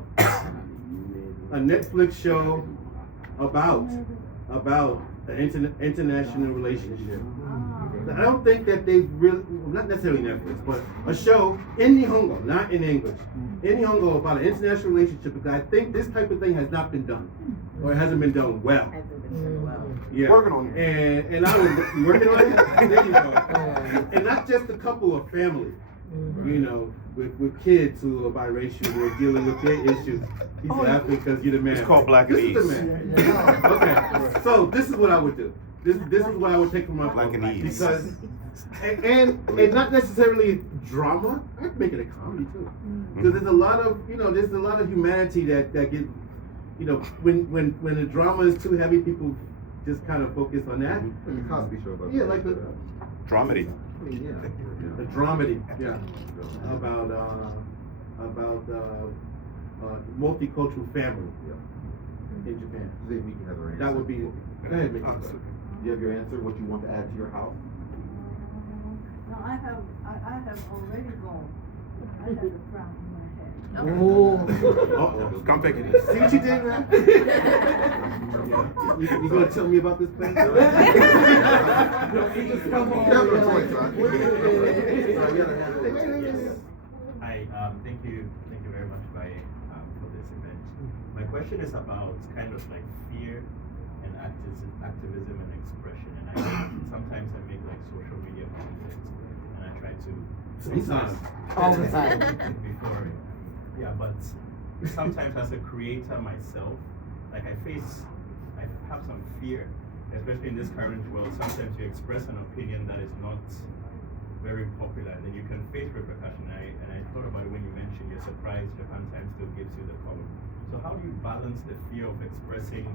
Netflix show about the international relationship. I don't think that they really, not necessarily Netflix, but a show in Nihongo, not in English, in Nihongo about an international relationship, because I think this type of thing has not been done, or it hasn't been done well. Hasn't been done well. Yeah. Working on it. And I was working on it. There you go. And not just a couple of family, you know, with kids who are biracial, who are dealing with their issues. He's laughing because you're the man. It's called Black and This is East. the man. Okay. So this is what I would do. This is what I would take from my Black book. and East. Because and not necessarily drama. I could make it a comedy too. Because there's a lot of humanity that get, you know, when the drama is too heavy, people just kind of focus on that. Like the Cosby Show. About Yeah, like the Dramedy. the dramedy, yeah, about multicultural family in Japan. See if Miki has her answer. That would be. Go ahead, Miki. You have your answer, what you want to add to your house? No, I have already gone. I had a frown in my head. Uh-oh. Come take it. See what you did, man? You gonna tell me about this place? You have no choice, son. Hi, thank you very much, Baye, for this event. My question is about kind of like fear and activism and expression. And sometimes I make like social media content, and I try to Sometimes. All the time. before, yeah, but sometimes as a creator myself, like I have some fear, especially in this current world. Sometimes you express an opinion that is not very popular, and then you can face repercussion. And I thought about it when you mentioned you're surprised Japan Times still gives you the column. So how do you balance the fear of expressing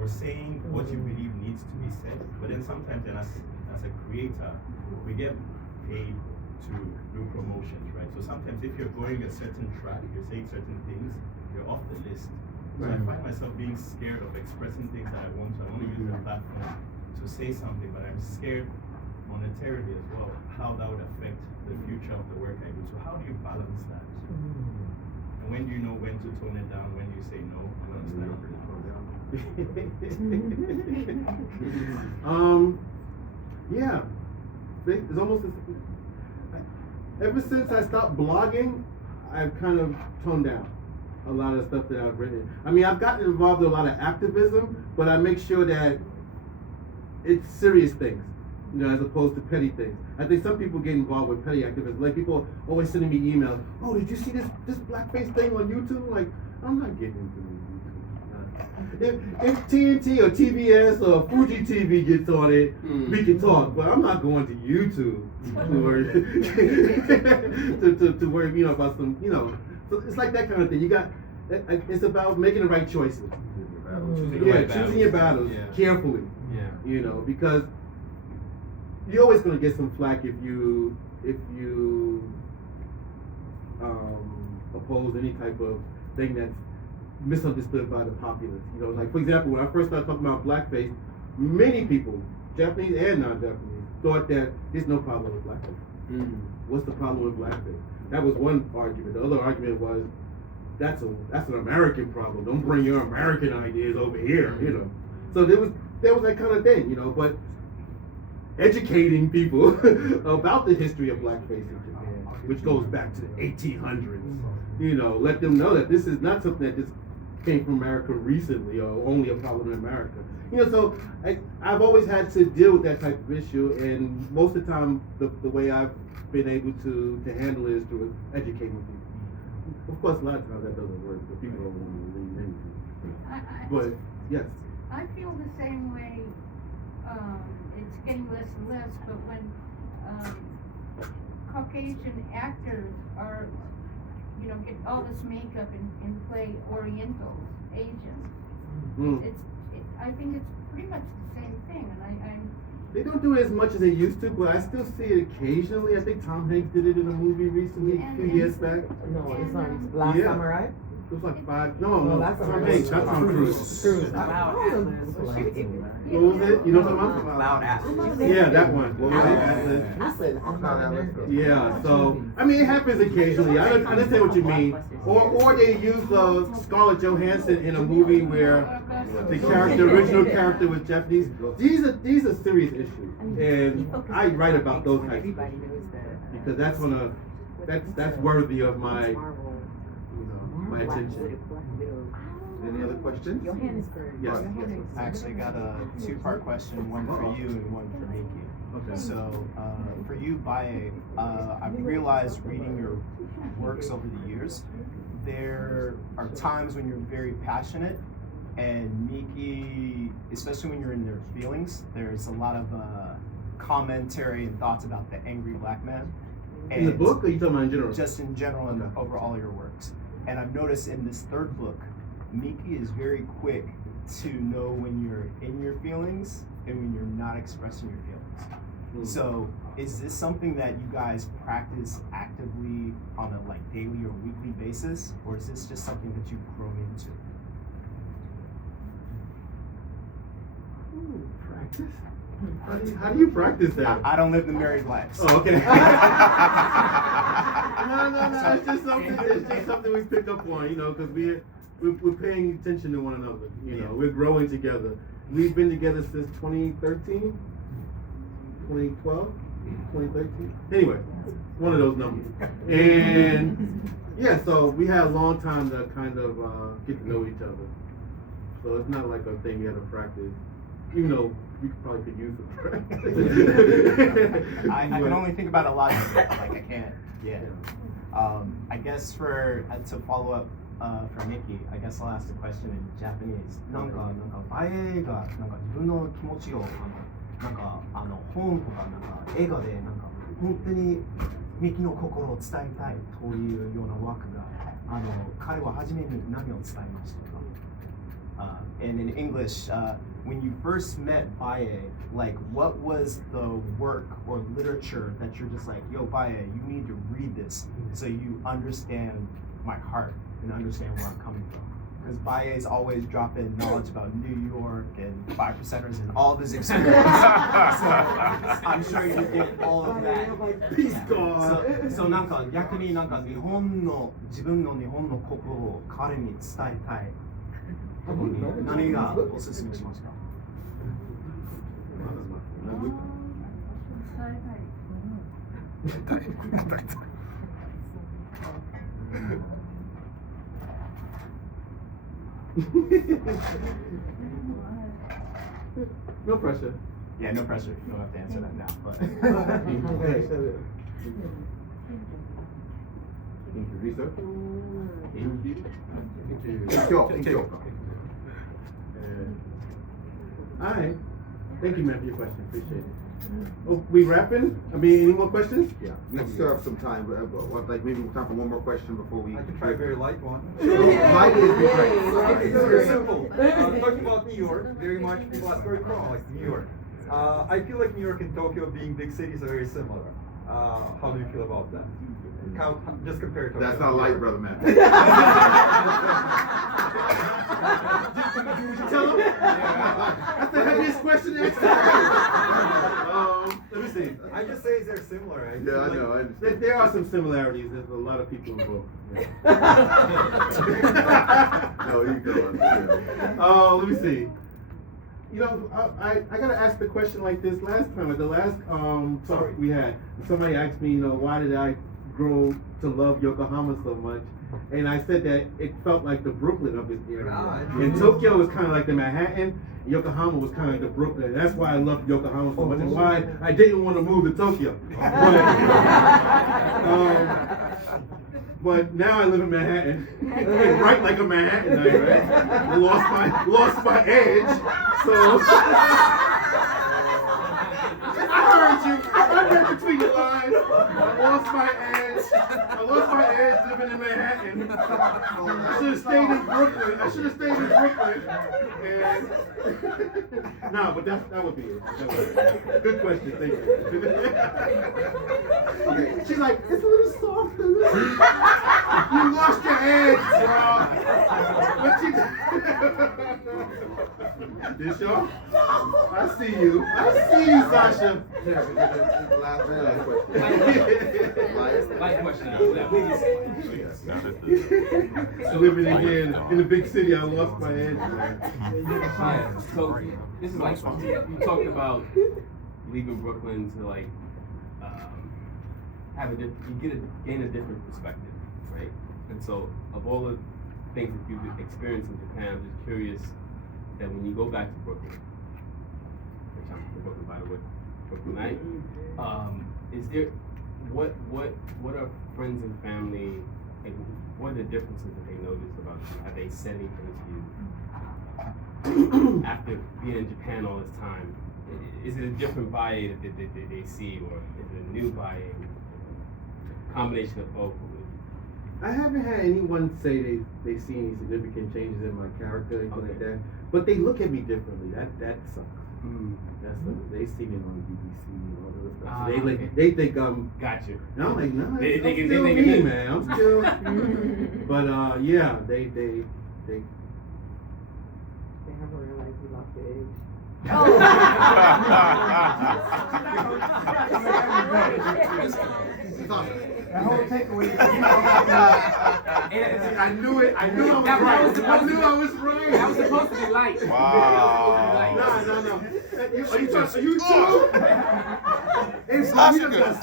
or saying what you believe needs to be said, but then sometimes then as a creator, we get paid to do promotions, right? So sometimes if you're going a certain track, you're saying certain things, you're off the list. So I find myself being scared of expressing things that I want to. I want to use the platform to say something, but I'm scared monetarily as well, how that would affect the future of the work I do. So how do you balance that? And when do you know when to tone it down? When do you say no? Yeah. It's almost ever since I stopped blogging, I've kind of toned down a lot of stuff that I've written. I mean, I've gotten involved in a lot of activism, but I make sure that it's serious things, you know, as opposed to petty things. I think some people get involved with petty activism. Like people always sending me emails. Oh, did you see this blackface thing on YouTube? Like, I'm not getting into YouTube. If TNT or TBS or Fuji TV gets on it, we can talk. But I'm not going to YouTube to worry, you know, about some, you know. So it's like that kind of thing. You got. It's about making the right choices. Choosing your battles carefully. Yeah. You know, because you're always going to get some flack if you oppose any type of thing that's misunderstood by the populace. You know, like for example, when I first started talking about blackface, many people, Japanese and non-Japanese, thought that there's no problem with blackface. What's the problem with blackface? That was one argument. The other argument was that's an American problem. Don't bring your American ideas over here. You know, so there was that kind of thing. You know, but educating people about the history of blackface in Japan, which goes back to the 1800s. You know, let them know that this is not something that just came from America recently or only a problem in America. You know, so I've always had to deal with that type of issue, and most of the time, the way I've been able to handle it is through educating people. Of course, a lot of times that doesn't work, but people don't want to believe anything. But yes. I feel the same way. It's getting less and less, but when Caucasian actors are, you know, get all this makeup and play Orientals, Asians, I think it's pretty much the same thing, and They don't do it as much as they used to, but I still see it occasionally. I think Tom Hanks did it in a movie recently, a few years back. No, it's not. Last Samurai? was like 5. No, No, that's Tom Tom Hanks, not Tom Cruise. Cruise. Cloud Atlas. What was it? You know what I'm talking about? Cloud Atlas. Yeah, that one. What was it? Atlas. Atlas. Yeah, so I mean, it happens occasionally. I understand what you mean. Or they use Scarlett Johansson in a movie where the original character was Japanese. These are serious issues, and I write about those types of issues because that's worthy of my my attention. Any other questions? Yes. I actually got a two-part question, one for you and one for Miki. Okay. So, for you, Baye, I've realized reading your works over the years, there are times when you're very passionate, and Miki, especially when you're in their feelings, there's a lot of commentary and thoughts about the angry black man. In the book, or you talking about in general? Just in general and over all your works. And I've noticed in this third book, Miki is very quick to know when you're in your feelings and when you're not expressing your feelings. So is this something that you guys practice actively on a like daily or weekly basis, or is this just something that you've grown into? Practice? How do you practice that? I don't live the married life. So. Oh, okay. No. It's just something we pick up on, because we're paying attention to one another. We're growing together. We've been together since 2013, 2012, 2013. Anyway, one of those numbers. And yeah, so we had a long time to kind of get to know each other. So it's not like a thing we had to practice, even though we probably could use it. I can only think about a lot of it, like I can't. Yeah. I guess to follow up for Miki, I guess I'll ask the question in Japanese. なんかバエが自分の気持ちを本とか映画で本当にミキの心を伝えたいというような枠が彼は初めに何を伝えましたか? And in English, when you first met Baye, like what was the work or literature that you're just like, yo, Baye, you need to read this so you understand my heart and understand where I'm coming from. Because Baye is always dropping knowledge about New York and 5%ers and all of his experience. So I'm sure you get all of that. Peace God. So 逆に自分の日本の心を彼に伝えたい。何がおすすめしますか? No pressure. Yeah, no pressure. You don't have to answer that now. But Alright. Thank you, man, for your question. Appreciate it. Oh, we wrapping? I mean, any more questions? Yeah, we still have some time. Like maybe time for one more question before we. I can try a very light one. Light is great. It's very simple. Talking about New York, very much people ask where you're from, like New York. I feel like New York and Tokyo, being big cities, are very similar. How do you feel about that? Just compare it to. That's not light, brother, man. Tell him. That's the heaviest question next time. Let me see. I just say they're similar. Yeah, I know. I understand. There are some similarities. There's a lot of people involved. Yeah. No, you go. Let me see. I gotta ask the question like this last time. At the last talk we had, somebody asked me, why did I grow to love Yokohama so much? And I said that it felt like the Brooklyn of his area. And Tokyo was kind of like the Manhattan. Yokohama was kind of like the Brooklyn. That's why I loved Yokohama so much, and why I didn't want to move to Tokyo. But now I live in Manhattan, and write like a Manhattanite, right? I lost my edge, so I heard you. I read between the lines. I lost my edge living in Manhattan. I should have stayed in Brooklyn. And no, but that would be it. Good question. Thank you. Okay. She's like, it's a little softer. You lost your edge, bro. This y'all? I see you. I see you, Sasha. Last Light question. Living again in the big city, I lost my edge. Yeah, so this is like, you talked about leaving Brooklyn to like, gain a different perspective, right? And so of all the things that you've experienced in Japan, I'm just curious that when you go back to Brooklyn, which I'm from Brooklyn by the way, Brooklynite, is there, what are friends and family, like, what are the differences that they notice about you? Have they said anything to you after being in Japan all this time? Is it a different Baye that they see, or is it a new Baye? Combination of both. I haven't had anyone say they see any significant changes in my character, anything like that. But they look at me differently. That sucks. That's what they see me on BBC and all that stuff. So they think I'm. Gotcha. And I'm like, no, They I'm think still it me, is. man. I'm still. But yeah, they. They haven't realized you lost the edge. The whole takeaway. I knew it. I knew I was right. I knew I was right. That was supposed to be light. Wow. No. Are you too? It's Sasha good. What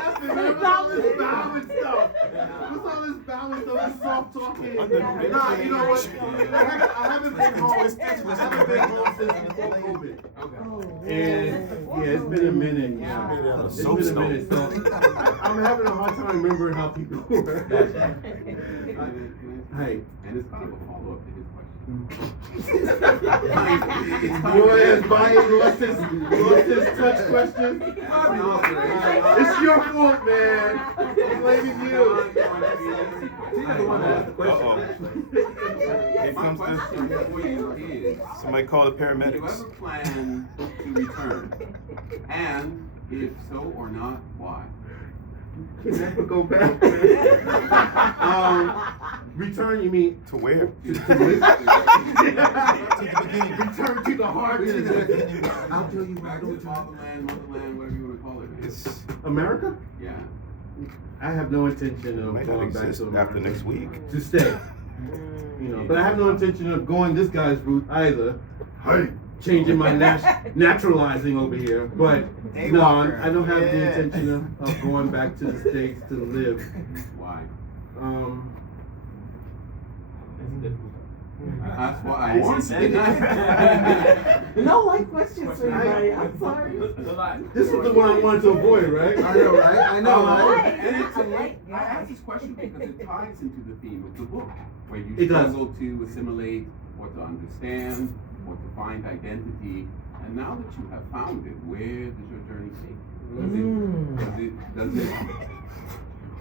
happened? What's all this balance stuff? What's all this balance stuff? This soft talking? Nah, you know what? I haven't been home since before COVID. Okay. And yeah, it's been a minute. Yeah, it's been a minute. So I'm having a hard time remembering how people were. Hey, And it's kind of a follow-up to his question. Boy, Baye lost his touch question. It's your fault, man. I'm blaming you. Here comes this. Somebody call the Do you paramedics. ever plan to return? And if so or not, why? Can never go back, man. Return, you mean To where? to live? Return to the heart. I'll tell you why I Back to don't the fatherland, motherland, whatever you want to call it. It's America? Yeah. I have no intention of might not going back exist to America. after next week. To stay. You know, but I have no intention of going this guy's route either. Hey, changing my naturalizing over here. But no, I don't have the intention of going back to the States to live. Why? That's That's why I want to. No light questions for anybody. I'm sorry. This is the one I wanted to avoid, right? I know, right? I know, right? And I asked this question because it ties into the theme of the book, where you It does. struggle to assimilate or to understand or to find identity. And now that you have found it, where does your journey take you? Does it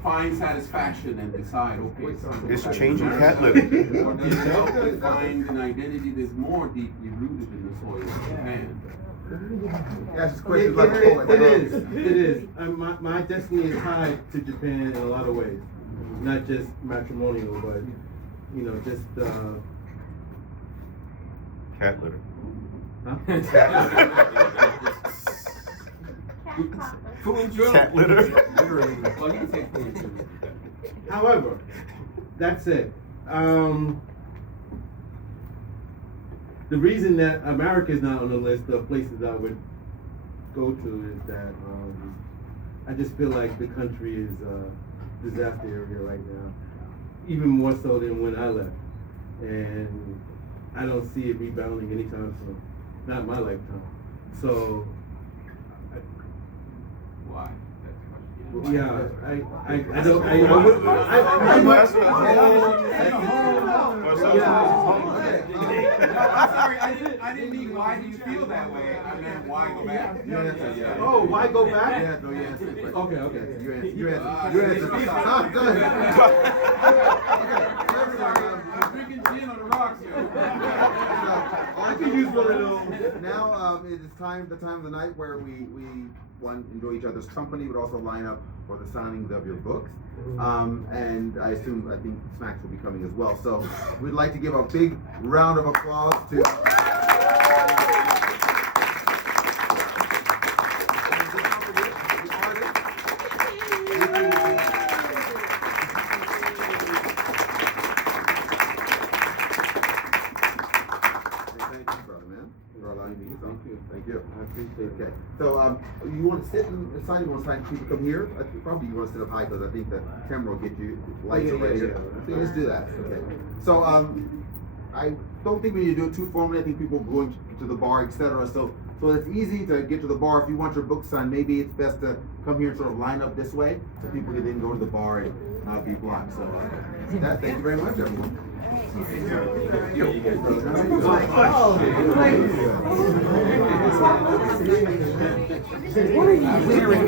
find satisfaction and decide, okay, It's changing cat litter. or does it help you find an identity that's more deeply rooted in the soil of Japan? Ask this question like a poet. It is. My destiny is tied to Japan in a lot of ways. Not just matrimonial, but, you know, just, Cat litter. Cat litter. Well, you can say food too. However, that's it. The reason that America is not on the list of places I would go to is that I just feel like the country is a disaster area right now, even more so than when I left. And I don't see it rebounding anytime soon, not in my lifetime. So, Why? yeah, I don't, I'm sorry, I didn't mean why do you feel that way? I meant why go back? Oh, why go back? Yeah, no, you answer the question. Okay. You answer. Ah, go ahead. I'm drinking gin on the rocks here. I can use one of those. Now it is the time of the night where we one enjoy each other's company, but also line up for the signings of your books. And I think snacks will be coming as well. So we'd like to give a big round of applause to Thank you. I appreciate it. Okay. So, you want to sit in the side? You want to sign people come here? I think probably you want to sit up high because I think the camera will get you lights already. So let's do that. Okay. So, I don't think we need to do it too formally. I think people going to the bar, etc. So it's easy to get to the bar. If you want your book signed, maybe it's best to come here and sort of line up this way so people can then go to the bar and not be blocked. So, thank you very much, everyone. What are you wearing?